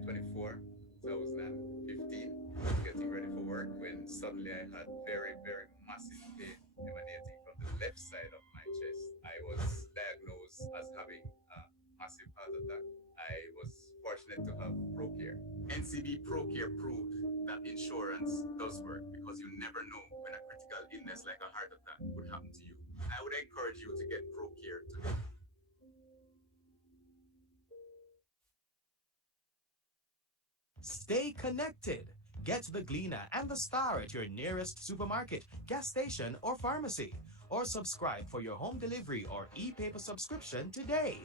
2024, 2015, getting ready for work when suddenly I had very, very massive pain emanating from the left side of my chest. I was diagnosed as having a massive heart attack. I was fortunate to have ProCare. NCB ProCare proved that insurance does work because you never know when a critical illness like a heart attack would happen to you. I would encourage you to get ProCare today. Stay connected. Get the Gleaner and the Star at your nearest supermarket, gas station, or pharmacy. Or subscribe for your home delivery or e-paper subscription today.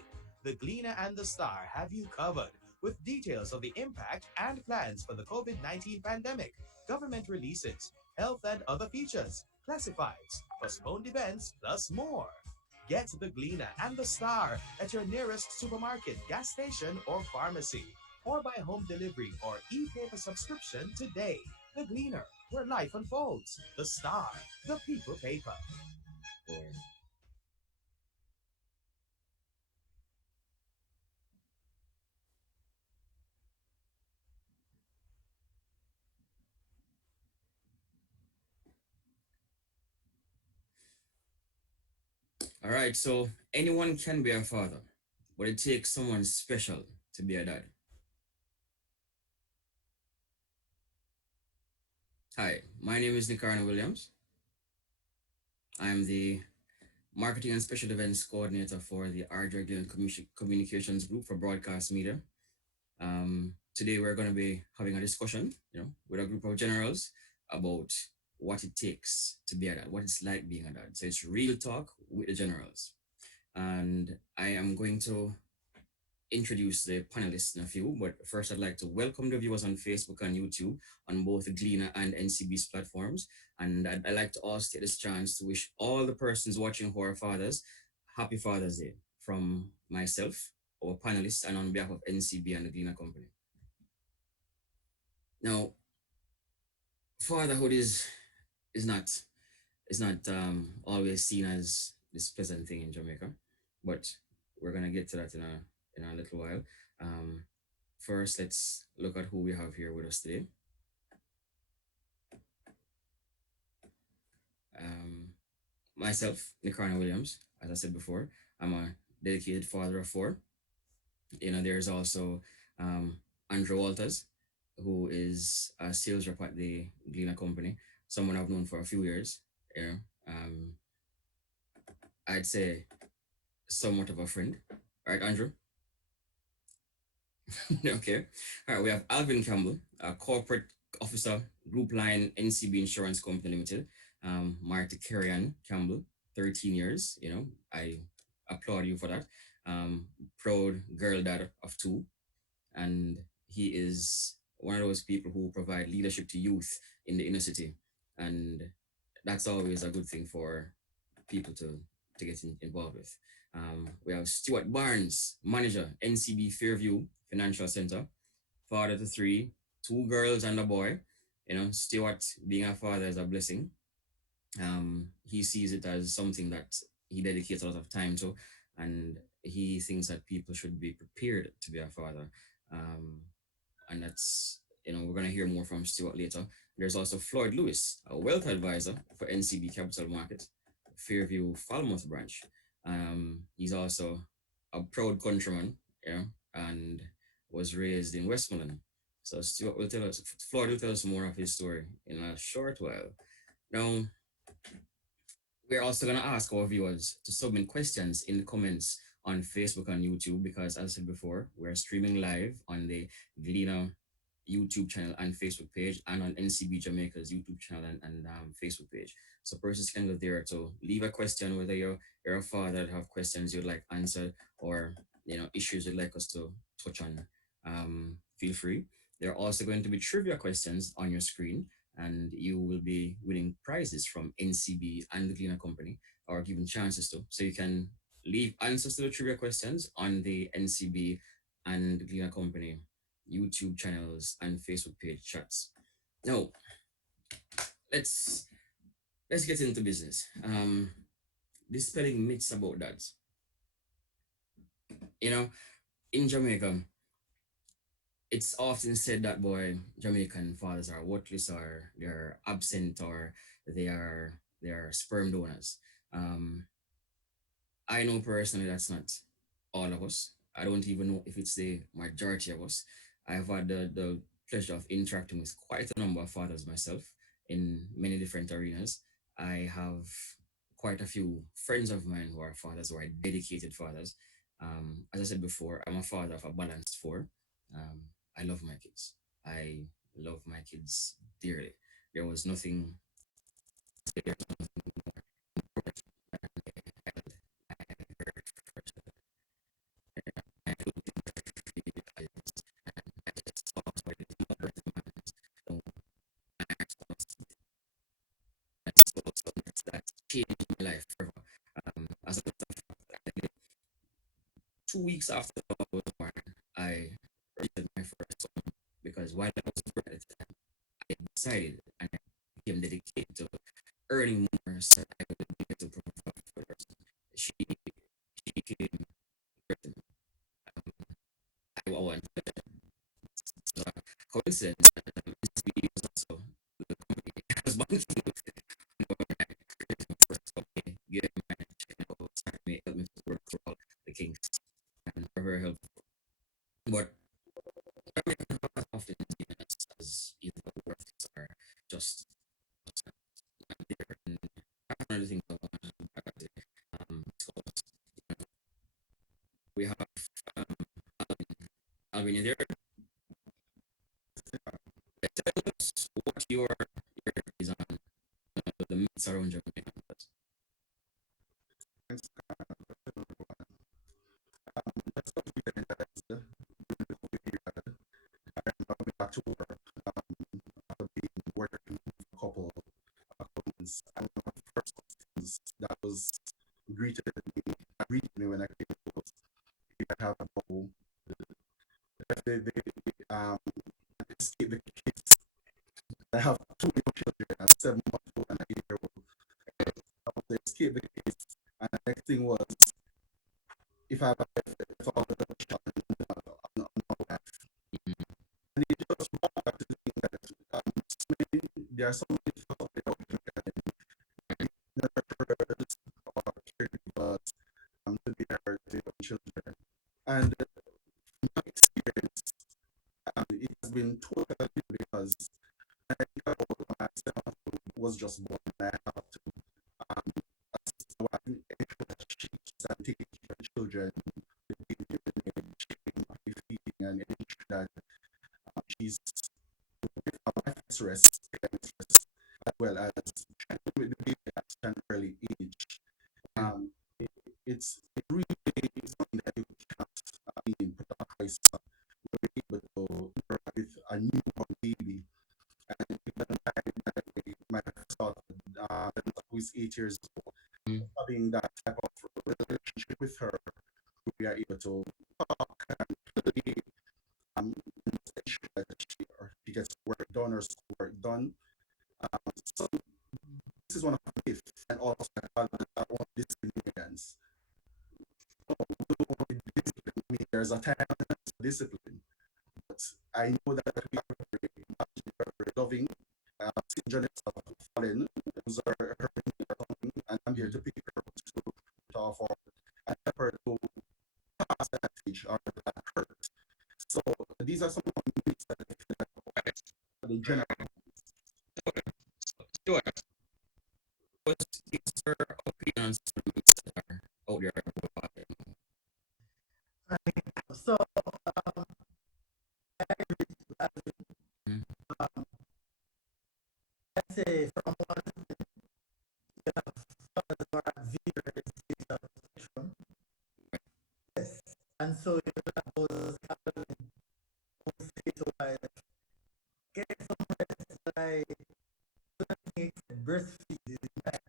The Gleaner and the Star have you covered with details of the impact and plans for the COVID-19 pandemic, government releases, health and other features, classifieds, postponed events, plus more. Get the Gleaner and the Star at your nearest supermarket, gas station, or pharmacy, or by home delivery or e-paper subscription today. The Gleaner, where life unfolds. The Star, the people paper. All right, so anyone can be a father, but it takes someone special to be a dad. Hi, my name is Nicarna Williams. I'm the Marketing and Special Events Coordinator for the Ardreg Communications Group for Broadcast Media. Today we're going to be having a discussion, with a group of generals about what it takes to be a dad, what it's like being a dad. So it's real talk with the generals. And I am going to introduce the panelists in a few, but first I'd like to welcome the viewers on Facebook and YouTube on both the Gleaner and NCB's platforms. And I'd like to also take this chance to wish all the persons watching who are fathers, happy Father's Day from myself, our panelists, and on behalf of NCB and the Gleaner Company. Now, fatherhood is not always seen as this pleasant thing in Jamaica, but we're gonna get to that in a little while. First, let's look at who we have here with us today. Myself, Nicarna Williams, as I said before, I'm a dedicated father of four. There's also Andrew Walters, who is a sales rep at the Gleaner Company, someone I've known for a few years. I'd say somewhat of a friend. All right, Andrew? Okay. All right, we have Alvin Campbell, a corporate officer, Group Line NCB Insurance Company Limited. Married to Carrie Campbell, 13 years. I applaud you for that. Proud girl dad of two. And he is one of those people who provide leadership to youth in the inner city. And that's always a good thing for people to get involved with. We have Stuart Barnes, manager, NCB Fairview Financial Center, father to three, two girls and a boy. Stuart being a father is a blessing. He sees it as something that he dedicates a lot of time to, and he thinks that people should be prepared to be a father. And that's, we're going to hear more from Stuart later. There's also Floyd Lewis, a wealth advisor for NCB Capital Market, Fairview Falmouth branch. He's also a proud countryman, and was raised in Westmoreland. So Floyd will tell us more of his story in a short while. Now, we're also going to ask our viewers to submit questions in the comments on Facebook and YouTube, because as I said before, we're streaming live on the Gleaner YouTube channel and Facebook page, and on NCB Jamaica's YouTube channel and Facebook page. So persons can go there to leave a question, whether you're a father that have questions you'd like answered, or issues you'd like us to touch on. Feel free. There are also going to be trivia questions on your screen, and you will be winning prizes from NCB and the Gleaner Company, or given chances to. So you can leave answers to the trivia questions on the NCB and the Gleaner Company YouTube channels and Facebook page chats. Now, let's get into business. Dispelling myths about dads. In Jamaica, it's often said that boy Jamaican fathers are worthless or they're absent or they are sperm donors. Um, I know personally that's not all of us. I don't even know if it's the majority of us. I've had the pleasure of interacting with quite a number of fathers myself in many different arenas. I have quite a few friends of mine who are fathers, who are dedicated fathers. As I said before, I'm a father of a balanced four. Um, I love my kids. I love my kids dearly. There was nothing that changed my life forever. As a 2 weeks after I was born, I registered my first son because while I was born at the time, I decided and I became dedicated to earning more so that I would be able to provide for her. She came with me. I want a coincidence. SB was also the company I was bonding with. When I created my first company, gave my help me to work for all the kings and were very helpful. But often seen as either worthless or just there. And one of the things I want to about it, so we have um, Alvin. Alvin, you there? Tell us what your is on the myths around Jamaican. Thanks, everyone. That's what we realized during the COVID period. I remember back to work after being working for a couple of months. And one of the first things that was greeted me when I came to was, "You have no, they escape the kids. I have two little children, a 7-month-old and an 8-year-old. I was to escape the kids. And the next thing was, if I if all the children on my life." And it just brought back to the thing that there are so many people out there working as nurturers or caregivers to their children. And from my experience, it has been totally because I think about myself was just born and I have to um, assist my wife in ensuring that she's taking care of children, feeding and ensuring that she's with my wife's rest, as well as trying to make the baby at an early age. Um, it, it really is something that you can't put a price on. We're able to interact with a newborn baby. And even my daughter, who is 8 years old, having that type of relationship with her, we are able to talk and play, ensure that she gets work done or schoolwork done. So this is one of the myths, and also our own disciplinarians. There's a time and discipline, but I know that we are very loving. Children have fallen, those are her, and I'm here to pick her up to our forward and help her to pass that stage or that hurt. So these are some of the myths that I feel like in general. Sure. What's your opinions on the myths that are out there about it? So, Mhm. let's say from one zero spectrum, yes, and so you have those who say to like, get some rest, like, breastfeed is like,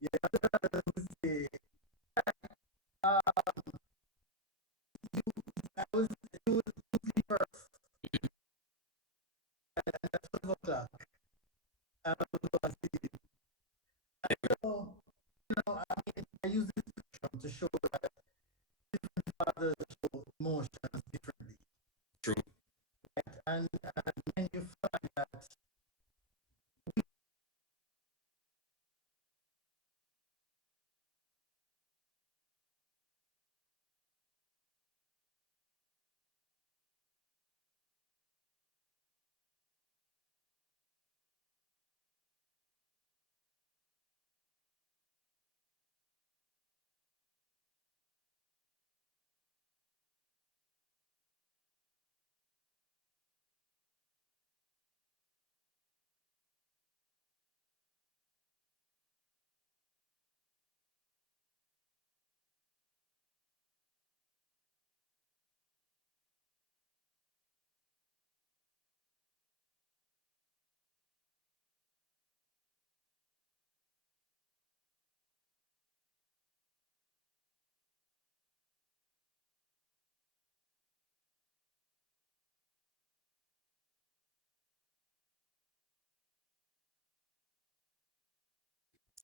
you have others who say, uh, I was, you sleep first, at 12 o'clock, I will go and sleep. And so, I use this spectrum to show that emotions differently. True. And then you find that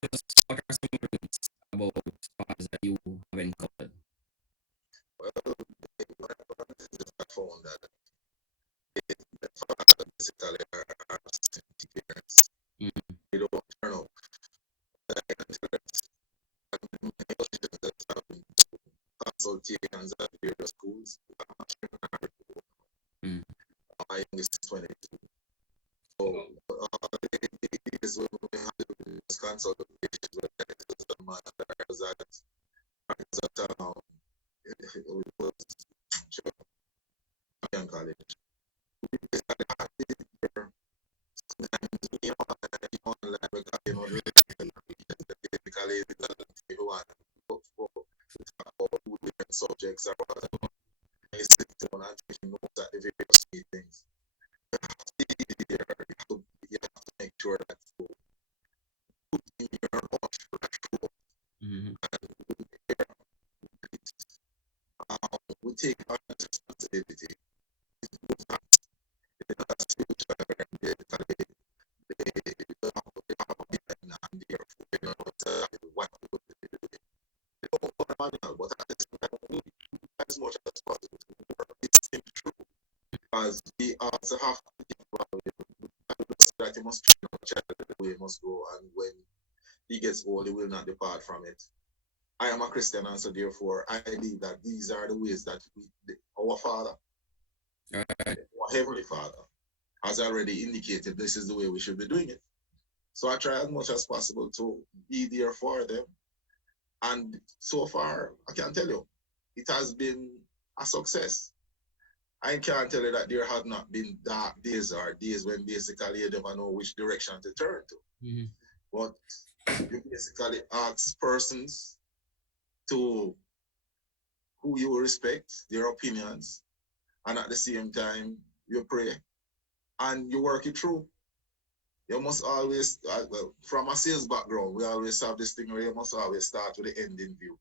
What are some myths about fathers that you haven't covered? Well, I found that basically are absentee parents. Mm. They don't turn up. I can tell that many occasions that consultations at various schools. Mm. My youngest is 22. So, the is when we had this consultations with the mothers it was in college. You know, like, you know, basically, you want to for two different subjects or whatever. I sit down and take notes at the various meetings. You have to make sure that you put in your own Mm-hmm. we take our responsibility. What but as much as possible it's true because we also have to think about that he must train our child the way he must go, and when he gets old he will not depart from it. I am a Christian, and so therefore I believe that these are the ways that our Father, All right. our Heavenly Father, has already indicated this is the way we should be doing it. So I try as much as possible to be there for them. And so far, I can tell you, it has been a success. I can't tell you that there have not been dark days or days when basically you never know which direction to turn to. Mm-hmm. But you basically ask persons to who you respect, their opinions, and at the same time, you pray and you work it through. You must always, well, from a sales background, we always have this thing where you must always start with the end in view.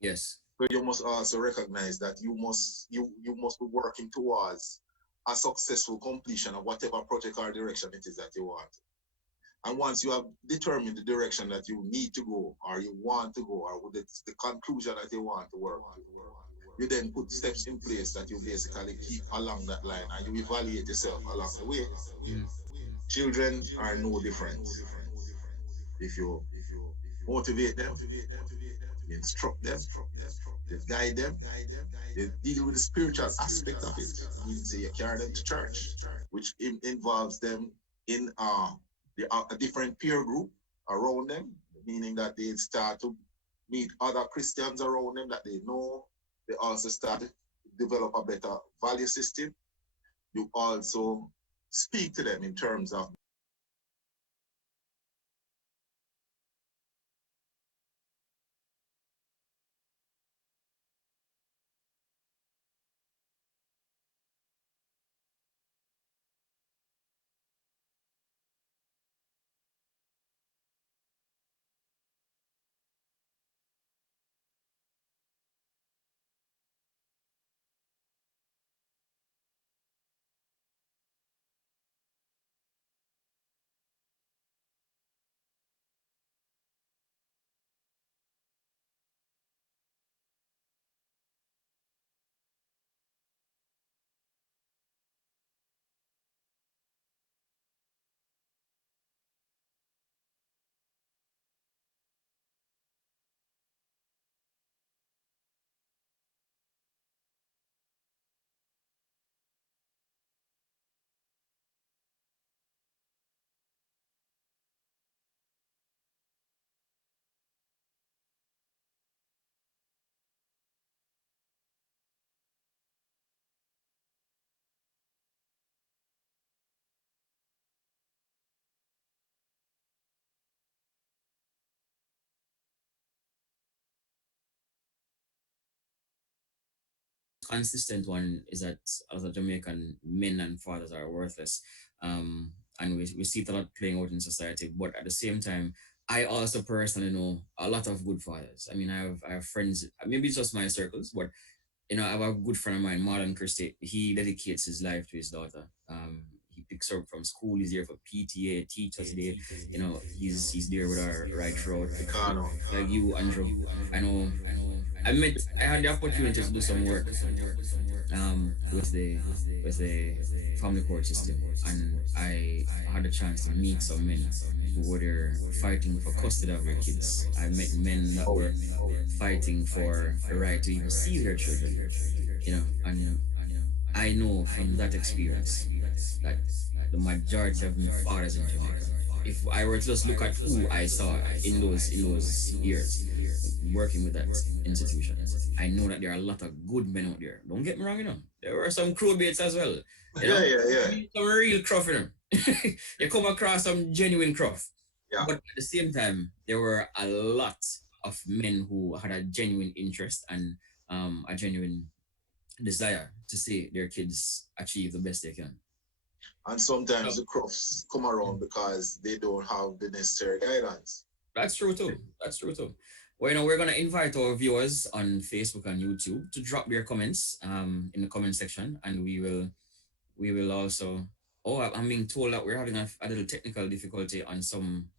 Yes. So you must also recognize that you must be working towards a successful completion of whatever project or direction it is that you want. And once you have determined the direction that you need to go or you want to go or the conclusion that you want to work, you then put steps in place that you basically keep along that line and you evaluate yourself along the way. Mm. Children are no different. If you motivate them, you instruct them, you guide them, you deal with the spiritual aspect of it. You say you carry them to church, which involves them in a different peer group around them, meaning that they start to meet other Christians around them that they know. They also start to develop a better value system. You also speak to them in terms of consistent one is that as a Jamaican, men and fathers are worthless. And we see it a lot playing out in society. But at the same time, I also personally know a lot of good fathers. I mean, I have friends, maybe it's just my circles, but I have a good friend of mine, Marlon Christie. He dedicates his life to his daughter. He picks her up from school. He's there for PTA, Teachers Day. He's there with her right throughout. Ricardo. Like you, Andrew. I know. I had the opportunity to do some work with the family court system, and I had a chance to meet some men who were there fighting for custody of their kids. I met men that were fighting for the right to even see their children, and I know from that experience that the majority of fathers in Jamaica, if I were to just look at who I saw in those years working with that institution, I know that there are a lot of good men out there. Don't get me wrong, there were some crowbaits as well. Yeah. Some real cruff in them. You come across some genuine cruff. Yeah. But at the same time, there were a lot of men who had a genuine interest and a genuine desire to see their kids achieve the best they can. And sometimes the crofts come around because they don't have the necessary guidance. That's true too. Well, we're gonna invite our viewers on Facebook and YouTube to drop their comments in the comment section, and we will also. Oh, I'm being told that we're having a little technical difficulty on some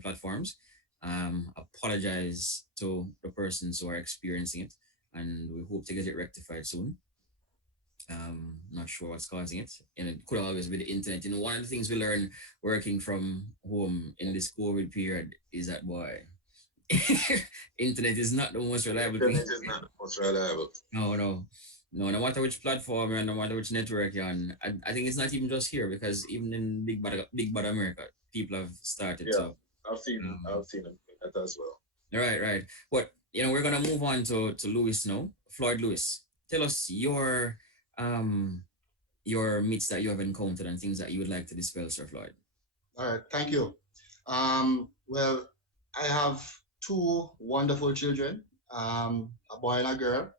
platforms. Apologize to the persons who are experiencing it, and we hope to get it rectified soon. Not sure what's causing it, and it could always be the internet. One of the things we learn working from home in this COVID period is that, boy, internet is not the most reliable thing. Internet is not the most reliable. No matter which platform and no matter which network you're on. I think it's not even just here, because even in big bad America, people have started. Yeah, So I've seen that as well. right. But we're gonna move on to Lewis now. Floyd Lewis, tell us your myths that you have encountered and things that you would like to dispel, Sir Floyd. All right, thank you. Well, I have two wonderful children, a boy and a girl.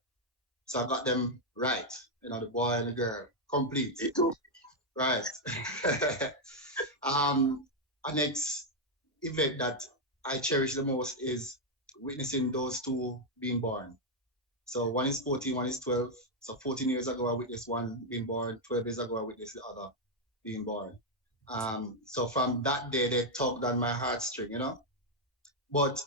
So I got them right, the boy and the girl, complete. Me too. Right. A next event that I cherish the most is witnessing those two being born. So one is 14, one is 12. So 14 years ago, I witnessed one being born. 12 years ago, I witnessed the other being born. So from that day, they tugged on my heartstring, But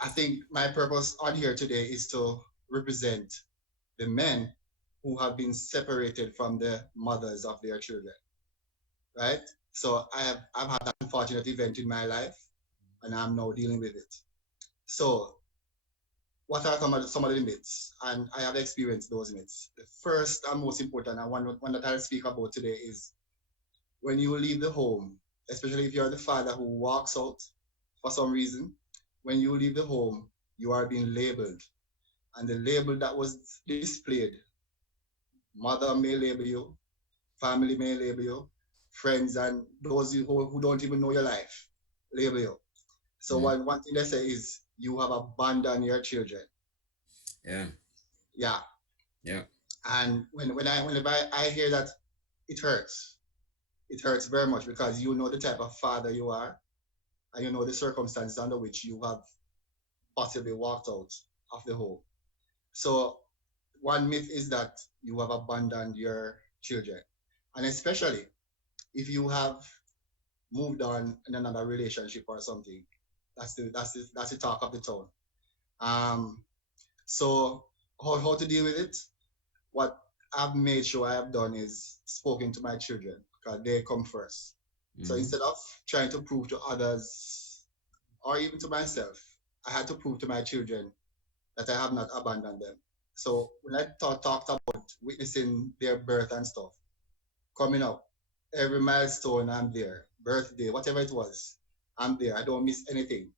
I think my purpose on here today is to represent the men who have been separated from the mothers of their children, right? So I've had that unfortunate event in my life, and I'm now dealing with it. So what are some of the myths? And I have experienced those myths. The first and most important, and one that I'll speak about today, is when you leave the home, especially if you're the father who walks out for some reason, when you leave the home, you are being labeled. And the label that was displayed, mother may label you, family may label you, friends and those who don't even know your life label you. So one thing they say is you have abandoned your children. Yeah. And whenever I hear that, it hurts. It hurts very much, because you know the type of father you are, and you know the circumstances under which you have possibly walked out of the home. So one myth is that you have abandoned your children, and especially if you have moved on in another relationship or something. That's the talk of the town. So how to deal with it? What I've made sure I have done is spoken to my children, because they come first. So instead of trying to prove to others or even to myself, I had to prove to my children that I have not abandoned them. So when I talked about witnessing their birth and stuff, coming up, every milestone I'm there, birthday, whatever it was, I'm there. I don't miss anything.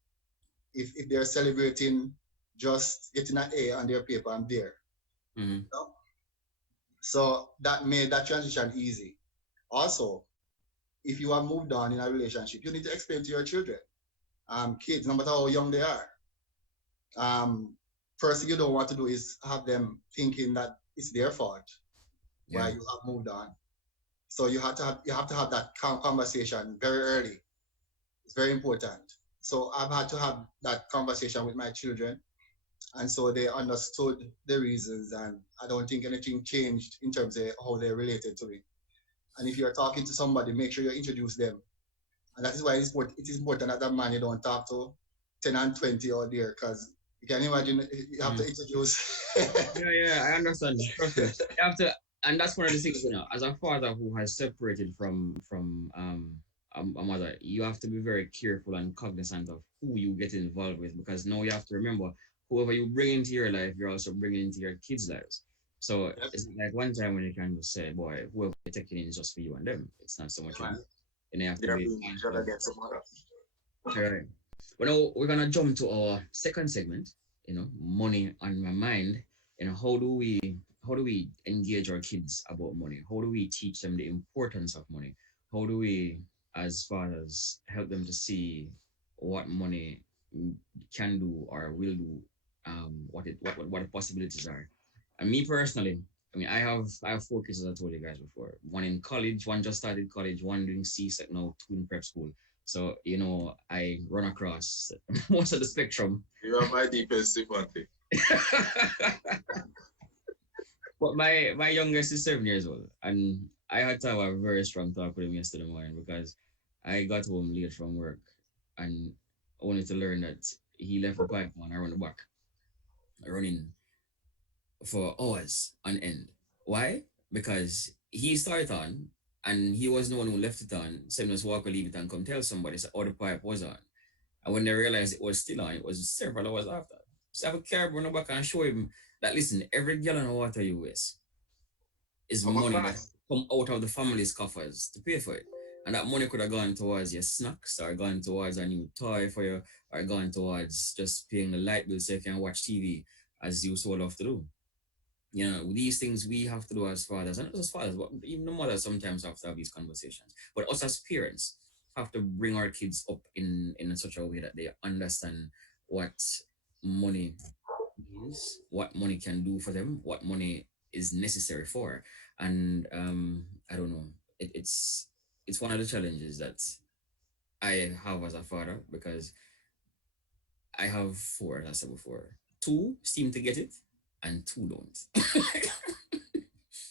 If they're celebrating just getting an A on their paper, I'm there. So that made that transition easy. Also, if you have moved on in a relationship, you need to explain to your children, kids, no matter how young they are, first thing you don't want to do is have them thinking that it's their fault why Yeah. you have moved on. So you have to have that conversation very early. It's very important. So I've had to have that conversation with my children, and so they understood the reasons, and I don't think anything changed in terms of how they related to me. And if you're talking to somebody, make sure you introduce them, and that is why it is important that man you don't talk to 10 and 20 out there, because you can imagine you have to Mm. introduce. Yeah, yeah, I understand. Trust me. You have to, and that's one of the things, as a father who has separated from a mother, you have to be very careful and cognizant of who you get involved with, because now you have to remember whoever you bring into your life, you're also bringing into your kids' lives. So Yep. it's like one time when you can just say, boy, whoever you're taking in is just for you and them. It's not so much Yeah, of man. you. And you have to They're be being measured mindful. against some other. Right. Well, now we're gonna jump to our second segment. Money on my mind. How do we engage our kids about money? How do we teach them the importance of money? How do we, as fathers, help them to see what money can do or will do? What the possibilities are. And me personally, I mean, I have four kids, as I told you guys before. One in college, one just started college, one doing CSEC now, two in prep school. So, I run across most of the spectrum. You are my deepest sympathy. But my youngest is 7 years old, and I had to have a very strong talk with him yesterday morning because I got home late from work and only to learn that he left the pipe on around the back, running for hours on end. Why? Because he started on and he was the one who left it on. So he must walk or leave it and come tell somebody so, oh, the pipe was on. And when they realized it was still on, it was several hours after. So I have a car run back and show him that, listen, every gallon of water you waste is Of a money that class. come out of the family's coffers to pay for it. And that money could have gone towards your snacks or gone towards a new toy for you or gone towards just paying the light bill so you can watch TV as you so love to do. These things we have to do as fathers, and not just fathers, but even the mothers sometimes have to have these conversations. But us as parents have to bring our kids up in such a way that they understand what money is, what money can do for them, what money is necessary for. And I don't know, it's one of the challenges that I have as a father because I have four, as I said before. Two seem to get it, and two don't.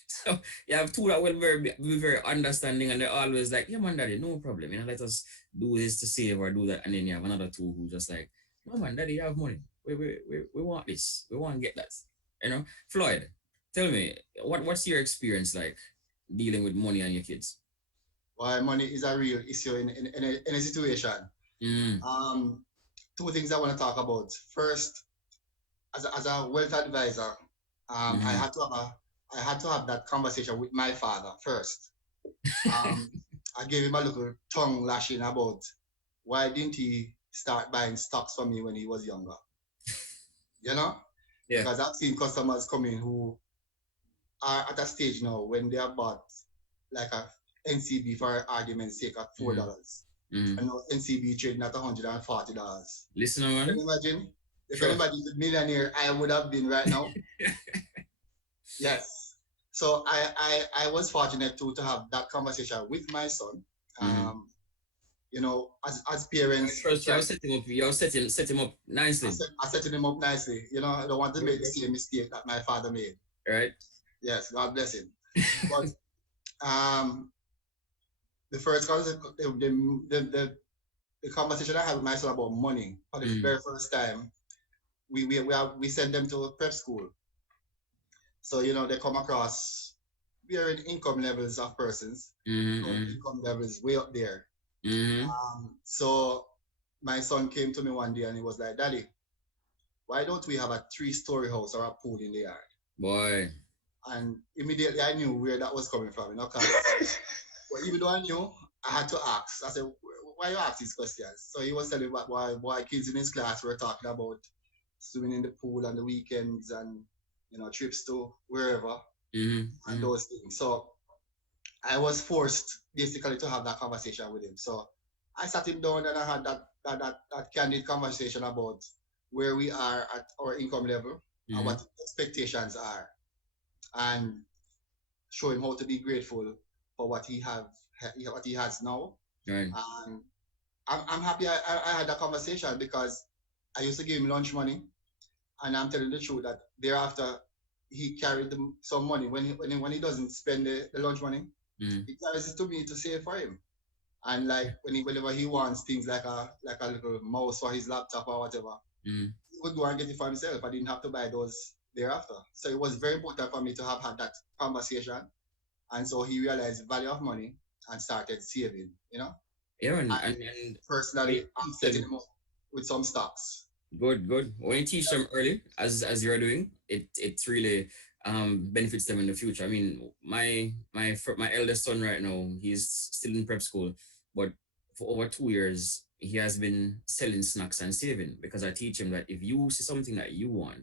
So you have two that will be very understanding, and they're always like, "Yeah, man, daddy, no problem. Let us do this to save or do that." And then you have another two who just like, "No, man, daddy, you have money. We want this. We want to get that." Floyd, tell me, what's your experience like dealing with money and your kids? Why money is a real issue in a situation. Mm, Um, Two things I want to talk about. First, as a wealth advisor, I mm-hmm. had to have that conversation with my father first. Um, I gave him a little tongue lashing about why didn't he start buying stocks for me when he was younger. You know, Yeah. because I've seen customers come in who are at a stage now when they have bought like a NCB for argument's sake at $4. Mm-hmm. And now NCB trading at $140. Listen, Can man. you imagine? You can Sure. imagine the millionaire I would have been right now. Yes. So I was fortunate to have that conversation with my son. Mm-hmm. As parents, First, it's you like have set him up. Set him up nicely. I setting him up nicely. I don't want to make the same mistake that my father made. Right. Yes, God bless him. But the first conversation, the conversation I had with my son about money for the very first time, we sent them to prep school. So they come across varying income levels of persons. Mm-hmm. Income levels way up there. Mm-hmm. So my son came to me one day and he was like, "Daddy, why don't we have a 3-story house or a pool in the yard?" Boy. And immediately I knew where that was coming from, because well, even though I knew, I had to ask. I said, "Why you ask these questions?" So he was telling me about why kids in his class were talking about swimming in the pool on the weekends and trips to wherever and those things. So I was forced basically to have that conversation with him. So I sat him down and I had that candid conversation about where we are at our income level and Mm-hmm. what expectations are, and show him how to be grateful for what he has now. Right. And I'm happy I had a conversation because I used to give him lunch money, and I'm telling the truth that thereafter he carried some money when he doesn't spend the lunch money, Mm-hmm. he carries it to me to save for him. And like whenever he wants things like a little mouse for his laptop or whatever, Mm-hmm. he would go and get it for himself. I didn't have to buy those thereafter. So it was very important for me to have had that conversation. And so he realized the value of money and started saving, you know. Yeah, And and when you personally, I'm teach setting them, him up with some stocks. good, good. When you teach them early, as you're doing, it's really benefits them in the future. I mean, my eldest son right now, he's still in prep school, but for over 2 years, he has been selling snacks and saving because I teach him that if you see something that you want,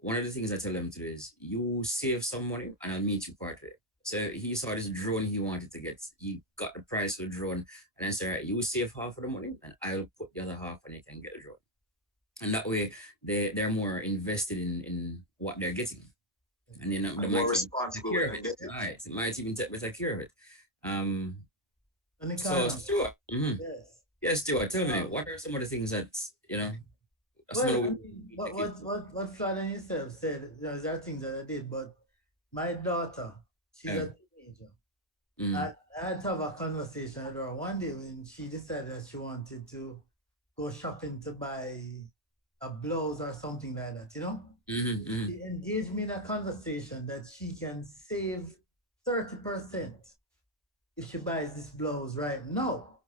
one of the things I tell them to do is you save some money and I'll meet you part of it. So he saw this drone he wanted to get. He got the price for the drone, and I said, right, you save half of the money, and I'll put the other half, and you can get the drone. And that way, they're more invested in what they're getting, and then they And more might even take responsible care when of they it. get it. Right, it might even take better care of it. Um. So Anikana, Stuart, yes. yes, Stuart, tell me, Um, what are some of the things that some of well, the I ways mean, we take it? what Flan and yourself said, there are things that I did, but my daughter, she's Yeah. a teenager. Mm, And I had to have a conversation with her one day when she decided that she wanted to go shopping to buy a blouse or something like that, you know? mm-hmm, She engaged me in a conversation that she can save 30% if she buys this blouse right now.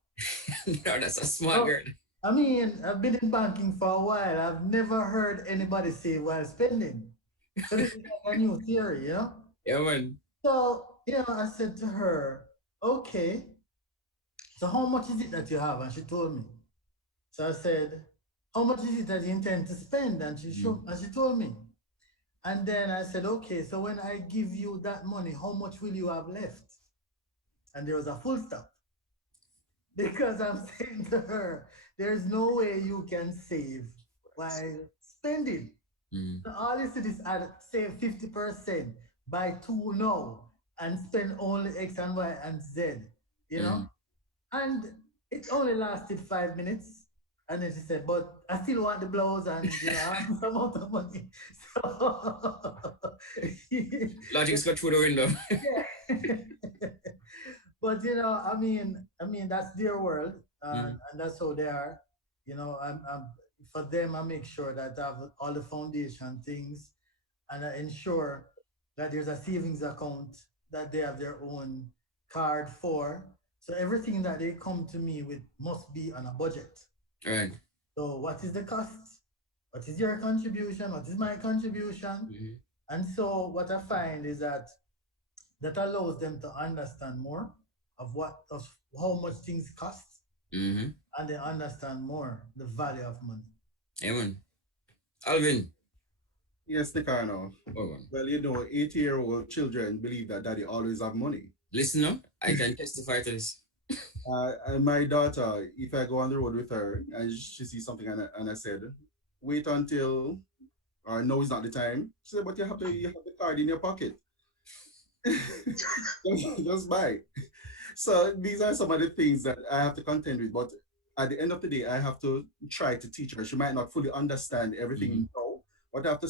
no, that's a smart Oh, girl. I mean, I've been in banking for a while. I've never heard anybody save while spending. So this is like a new theory, you know? Yeah, man. So, I said to her, okay, so how much is it that you have? And she told me. So I said, how much is it that you intend to spend? And she told me. And then I said, okay, so when I give you that money, how much will you have left? And there was a full stop. Because I'm saying to her, there's no way you can save while spending. Mm, So all you see is add save 50% by two now and spend only X and Y and Z, you know? mm. And it only lasted 5 minutes. And then she said, but I still want the blouse and I have some amount of money. So Logic's got through the window. yeah. But I mean that's their world, and, Mm, and that's how they are. I'm for them. I make sure that I have all the foundation things, and I ensure that there's a savings account that they have their own card for. So everything that they come to me with must be on a budget. right. So what is the cost? What is your contribution? What is my contribution? Mm-hmm. And so what I find is that allows them to understand more of how much things cost, Mm-hmm. and they understand more the value of money. Yeah, man. Alvin. Yes, Nikano. Oh, man. Well, 80-year-old children believe that daddy always have money. Listen up. I can testify to this. And my daughter, if I go on the road with her and she sees something and I said, wait until, or no, it's not the time. She said, but you have the card in your pocket. just buy. So these are some of the things that I have to contend with. But at the end of the day, I have to try to teach her. She might not fully understand Mm-hmm. everything now, but I have to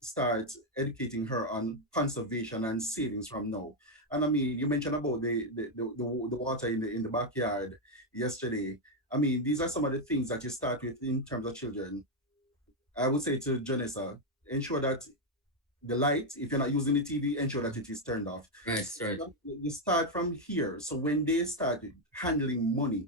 start educating her on conservation and savings from now. And I mean, you mentioned about the water in the backyard yesterday. I mean, these are some of the things that you start with in terms of children. I would say to Janessa, ensure that the light, if you're not using the TV, ensure that it is turned off. Right, right. You start from here. So when they start handling money,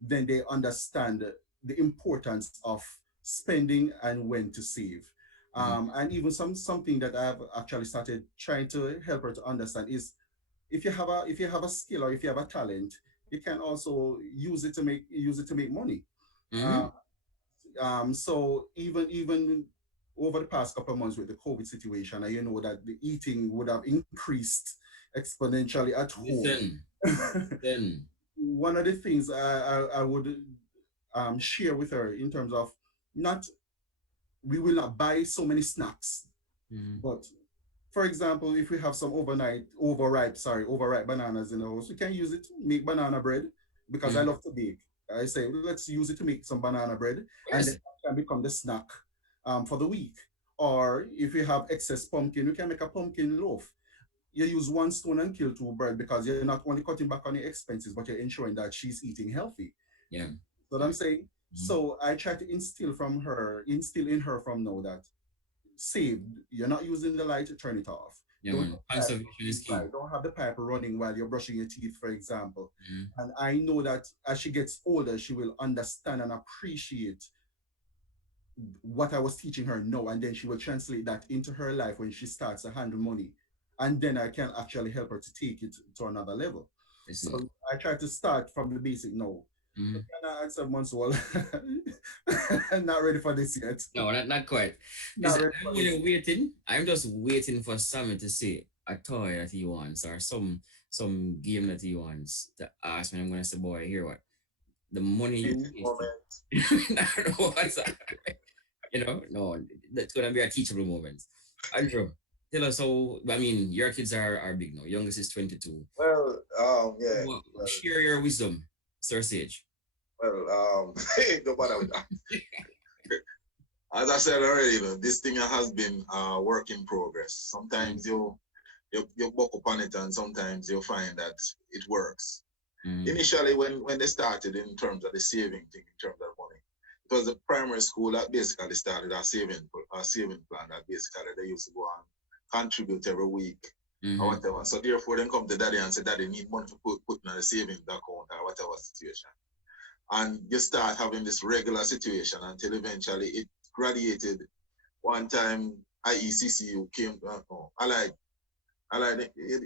then they understand the importance of spending and when to save. Mm-hmm. And even something that I have actually started trying to help her to understand is if you have a skill or if you have a talent, you can also use it to make money. Mm-hmm. Uh, so even over the past couple of months with the COVID situation, and you know that the eating would have increased exponentially at home. Listen, then. One of the things I would share with her in terms of not we will not buy so many snacks. Mm. But for example, if we have some overripe bananas in the house, we can use it to make banana bread because I Mm. love to bake. I say, let's use it to make some banana bread, and then Yes. that can become the snack for the week. Or if we have excess pumpkin, we can make a pumpkin loaf. You use one stone and kill two birds because you're not only cutting back on the expenses, but you're ensuring that she's eating healthy. Yeah. So what Yeah. I'm saying. Mm. So I try to instill in her from now that save. You're not using the light, turn it off. Yeah, Don't man. have the pipe Conservation is running, key. right, don't have the pipe running while you're brushing your teeth, for example. Mm. And I know that as she gets older, she will understand and appreciate what I was teaching her now, and then she will translate that into her life when she starts to handle money. And then I can actually help her to take it to another level. Listen. So I try to start from the basic now. Mm. Can I add 7 months old? Not ready for this yet. No, not quite. Not Listen, ready I'm for this. only waiting. I'm just waiting for Sammy to say a toy that he wants or some game that he wants to ask me. I'm gonna say, boy, here what? The money you Teaching wasted. moment. I don't know what's that. No, that's gonna be a teachable moment. Andrew, tell us how. I mean, your kids are big now. Youngest is 22. Well, yeah. Well, Well, share your wisdom, Sir Sage. don't bother with that. As I said already, this thing has been a work in progress. Sometimes you buck up on it, and sometimes you find that it works. Mm. Initially, when they started in terms of the saving thing, in terms of money, it was the primary school that basically started a saving plan that basically they used to go and contribute every week or Mm-hmm. whatever. So therefore, then come to daddy and say, daddy need money to put in a savings account or whatever situation. And you start having this regular situation until eventually it graduated. One time, IECCU came,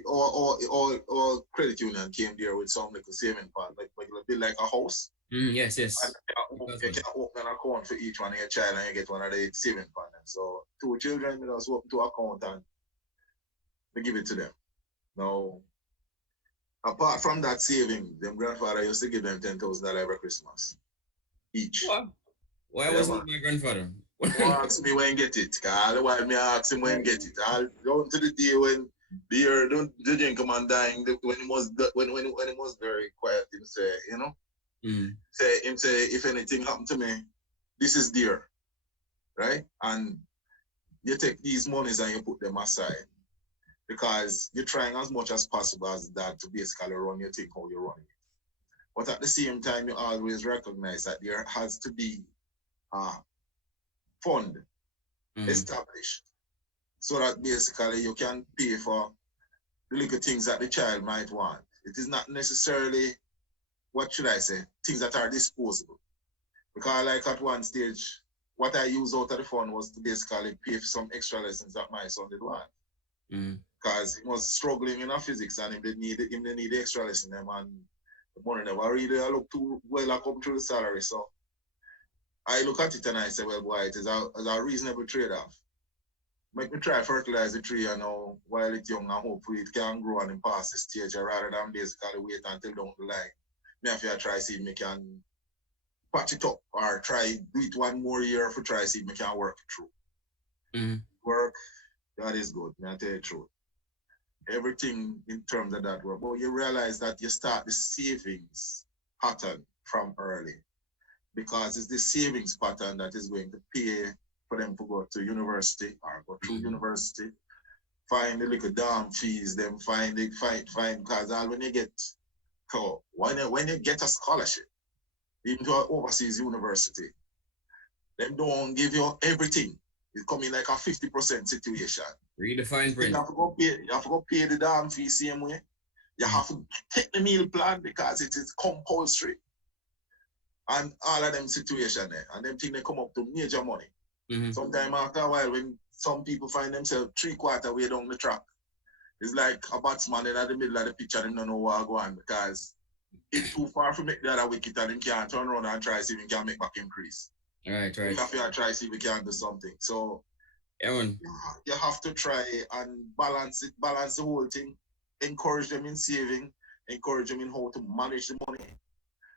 or credit union came there with some little saving fund, like a bit like a house. Yes, And yes. you can open an account for each one of your child and you get one of the saving fund. And so two children, just open two account and we give it to them. Now, apart from that saving, them grandfather used to give them $10,000 every Christmas each. What? Why Yeah, wasn't man. my grandfather? Don't ask me when get it. All the while me ask him when get it. All down to the day when the year don't the gentleman dying, when he was when he was very quiet, him say, him say, if anything happened to me, this is dear, right? And you take these monies and you put them aside because you're trying as much as possible as that to basically run your thing how you're running it. But at the same time, you always recognize that there has to be a fund established so that basically you can pay for the little things that the child might want. It is not necessarily, what should I say, things that are disposable. Because like at one stage, what I used out of the fund was to basically pay for some extra lessons that my son did want. Because he was struggling in physics and he need the extra lesson them, and the money never really look too well I come through the salary. So I look at it and I say, well, boy, it is a reasonable trade-off. Make me try fertilize the tree, while it's young and hopefully it can grow and pass the stage rather than basically wait until down the line. Me if I try see me can patch it up or try do it one more year for try see me can work it through. Work, that is good. Me I tell you the truth. Everything in terms of that work. But you realize that you start the savings pattern from early. Because it's the savings pattern that is going to pay for them to go to university or go through university, find the little dorm fees, them find, because when you get when you get a scholarship, even to an overseas university, them don't give you everything. It's coming like a 50% situation. Read the fine print. You have to go pay the dorm fee same way. You have to take the meal plan because it is compulsory. And all of them situation there. And them things they come up to major money. Sometime after a while, when some people find themselves 3/4 way down the track, it's like a batsman in the middle of the pitch and they don't know what to go on because it's too far to make the other wicket and they can't turn around and try to see if we can make back increase. Right. You have to try to see if we can do something. So you have to try and balance the whole thing. Encourage them in saving, encourage them in how to manage the money.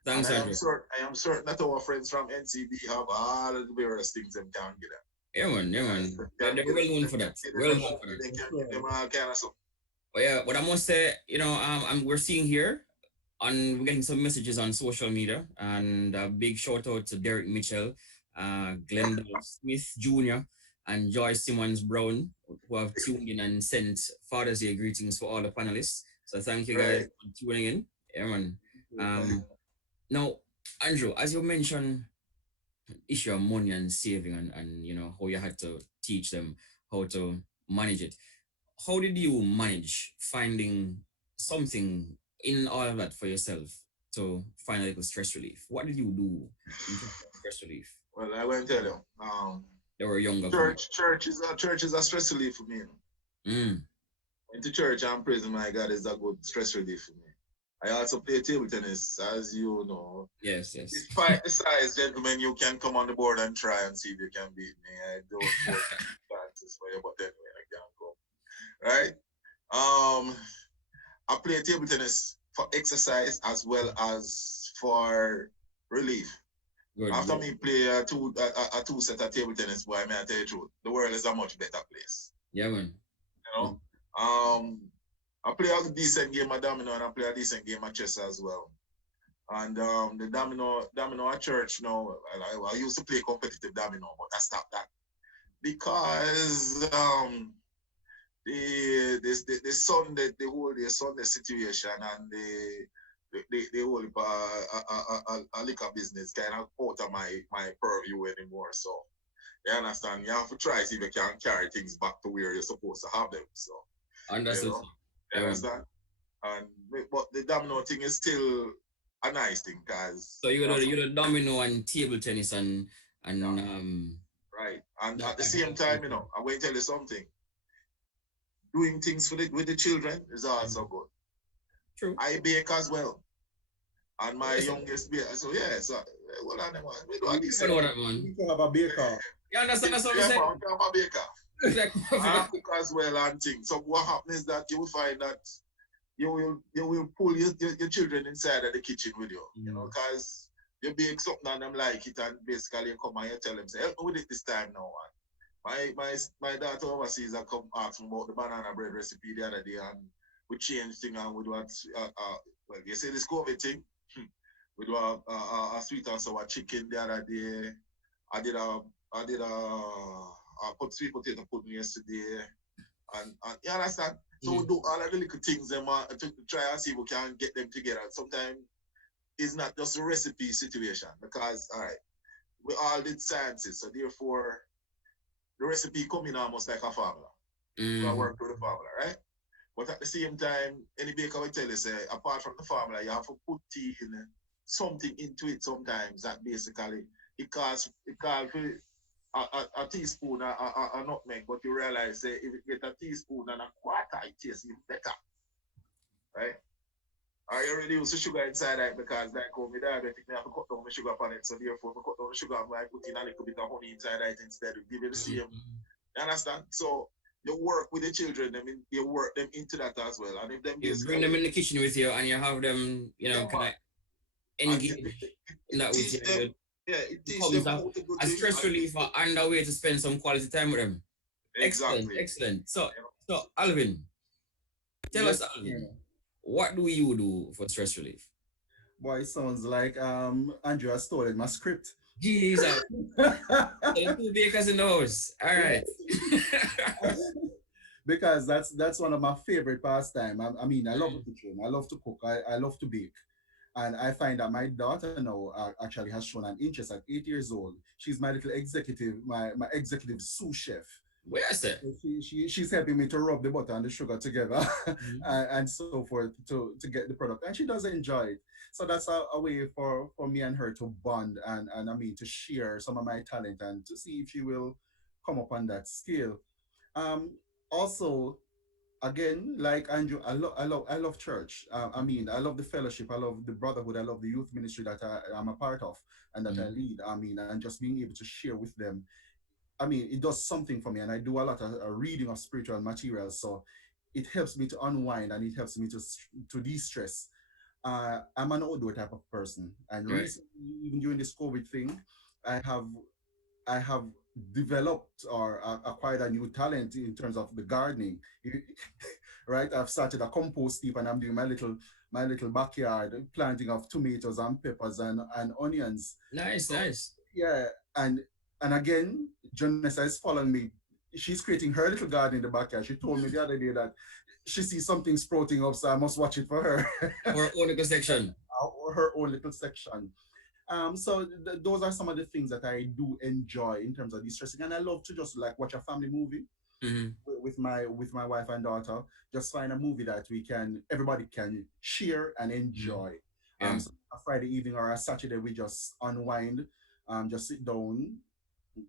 Thanks, I am certain that our friends from NCB have all of the various things them can get them. Yeah, man. Yeah, Guys, man. they can They're give well them, known they for can that. give them, Well known for that. they For can give them sure. all kind of stuff. But yeah, but I must say, we're seeing here, and we're getting some messages on social media, and a big shout out to Derek Mitchell, Glenda Smith Jr., and Joyce Simmons Brown, who have tuned in and sent Father's Day greetings for all the panelists. So thank you guys Right. for tuning in. Yeah, man. Right. Now, Andrew, as you mentioned, issue of money and saving, and how you had to teach them how to manage it. How did you manage finding something in all of that for yourself to find a little stress relief? What did you do in terms of stress relief? Well, I won't tell you. They were younger coming. Church is a stress relief for me. Mm, Into church and praising my God is a good stress relief for me. I also play table tennis, as you know. yes, yes. Despite the size, gentlemen, you can come on the board and try and see if you can beat me. I don't force chances for you, but anyway, I can't go. Right? I play table tennis for exercise as well as for relief. Good. After me play a two set of table tennis, boy, may I tell you the truth, the world is a much better place. Yeah, man. You know? I play a decent game of domino and I play a decent game of chess as well. And the domino at church, I used to play competitive domino, but I stopped that because the Sunday the whole day Sunday situation and the whole a liquor business kind of out of my purview anymore. So you understand, you have to try see if you can carry things back to where you're supposed to have them. So Understood. you understand? And but the domino thing is still a nice thing because So you're the domino and table tennis and right. And at the same time, I'm going to tell you something. Doing things with the children is also good. True. I bake as well. And my youngest bake. So yeah, so well, we do a decent. You need to have a baker. You understand that's what I'm Yeah, saying? man, we have a baker. I cook as well and things. So what happens is that you will find that you will pull your children inside of the kitchen with you, because you bake something and them like it, and basically you come and you tell them, say, help me with it this time now. And my daughter overseas I come ask me about the banana bread recipe the other day, and we change thing and we do well, you say this COVID thing. We do a sweet and sour chicken the other day. I did I put sweet potato pudding yesterday, and you understand. So we do all of the little things them to try and see if we can get them together. Sometimes it's not just a recipe situation because all right, we all did sciences, so therefore the recipe come in almost like a formula. I work through the formula, right? But at the same time, any baker will tell you, say, apart from the formula, you have to put in something into it sometimes that basically it calls for a teaspoon, a nutmeg, but you realize, say, if you get a teaspoon and a quarter, it tastes even better, right? I already use the sugar inside it because like how me diabetic, I have to cut down the sugar on it. So therefore, I cut down the sugar and I put in a little bit of honey inside it instead to give you the same. You understand? So you work with the children, I mean, you work them into that as well. And if them you bring them in the kitchen with you and you have them, kind of engage in that with you. Them, it becomes a stress relief and a way to spend some quality time with them. Exactly. Excellent. So Alvin, tell us, Alvin, what do you do for stress relief? Boy, it sounds like Andrew has stolen my script. Jesus. The two bakers in the house. All right. Because that's one of my favorite pastime. I mean, I love the kitchen. I love to cook. I love to bake. And I find that my daughter now actually has shown an interest at 8 years old. She's my little executive, my executive sous chef. Where's that? She's helping me to rub the butter and the sugar together and so forth to get the product. And she does enjoy it. So that's a way for me and her to bond and I mean to share some of my talent and to see if she will come up on that scale. Um, Also, again, like Andrew, I love church. I mean, I love the fellowship, I love the brotherhood, I love the youth ministry that I'm a part of and that I lead. I mean, and just being able to share with them. I mean, it does something for me, and I do a lot of reading of spiritual materials, so it helps me to unwind and it helps me to de-stress. I'm an outdoor type of person, and Right. recently, even during this COVID thing, I have I have developed or acquired a new talent in terms of the gardening. Right, I've started a compost heap and I'm doing my little backyard planting of tomatoes and peppers and onions. Nice, So nice. yeah, and again, Janessa is following me. She's creating her little garden in the backyard. She told me the other day that she sees something sprouting up, so I must watch it for her. Our own little section. Her own little section. So those are some of the things that I do enjoy in terms of de-stressing, and I love to just like watch a family movie Mm-hmm. with my wife and daughter. Just find a movie that everybody can share and enjoy. Yeah. So a Friday evening or a Saturday, we just unwind, just sit down,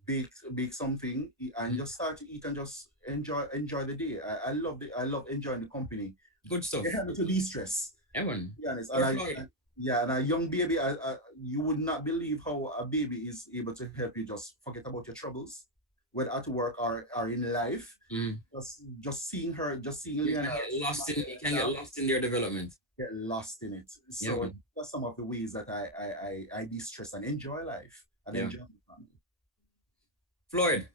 bake something, and just start to eat and just enjoy the day. I love enjoying the company. Good stuff. It helps me to de-stress. Everyone. To be honest, Or Floyd. yeah, and a young baby, you would not believe how a baby is able to help you just forget about your troubles, whether at work or in life. Mm. Just seeing her, just seeing You can Leonard get lost in smile you and can get laugh, lost in their development. get lost in it. Yeah, So man. that's some of the ways that I de-stress and enjoy life and Yeah. enjoy my family. Floyd,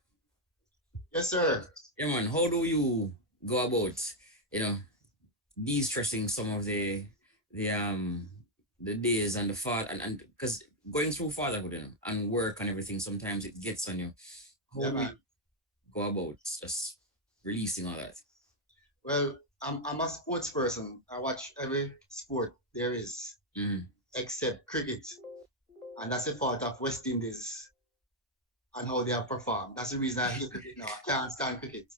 Yes, sir. yeah man, how do you go about, you know, de-stressing some of the days and the father and because going through fatherhood, and work and everything, sometimes it gets on you. How Yeah, do you man. go about just releasing all that? Well, I'm a sports person. I watch every sport there is, Mm-hmm. except cricket. And that's the fault of West Indies and how they have performed. That's the reason I hate cricket now. I can't stand cricket.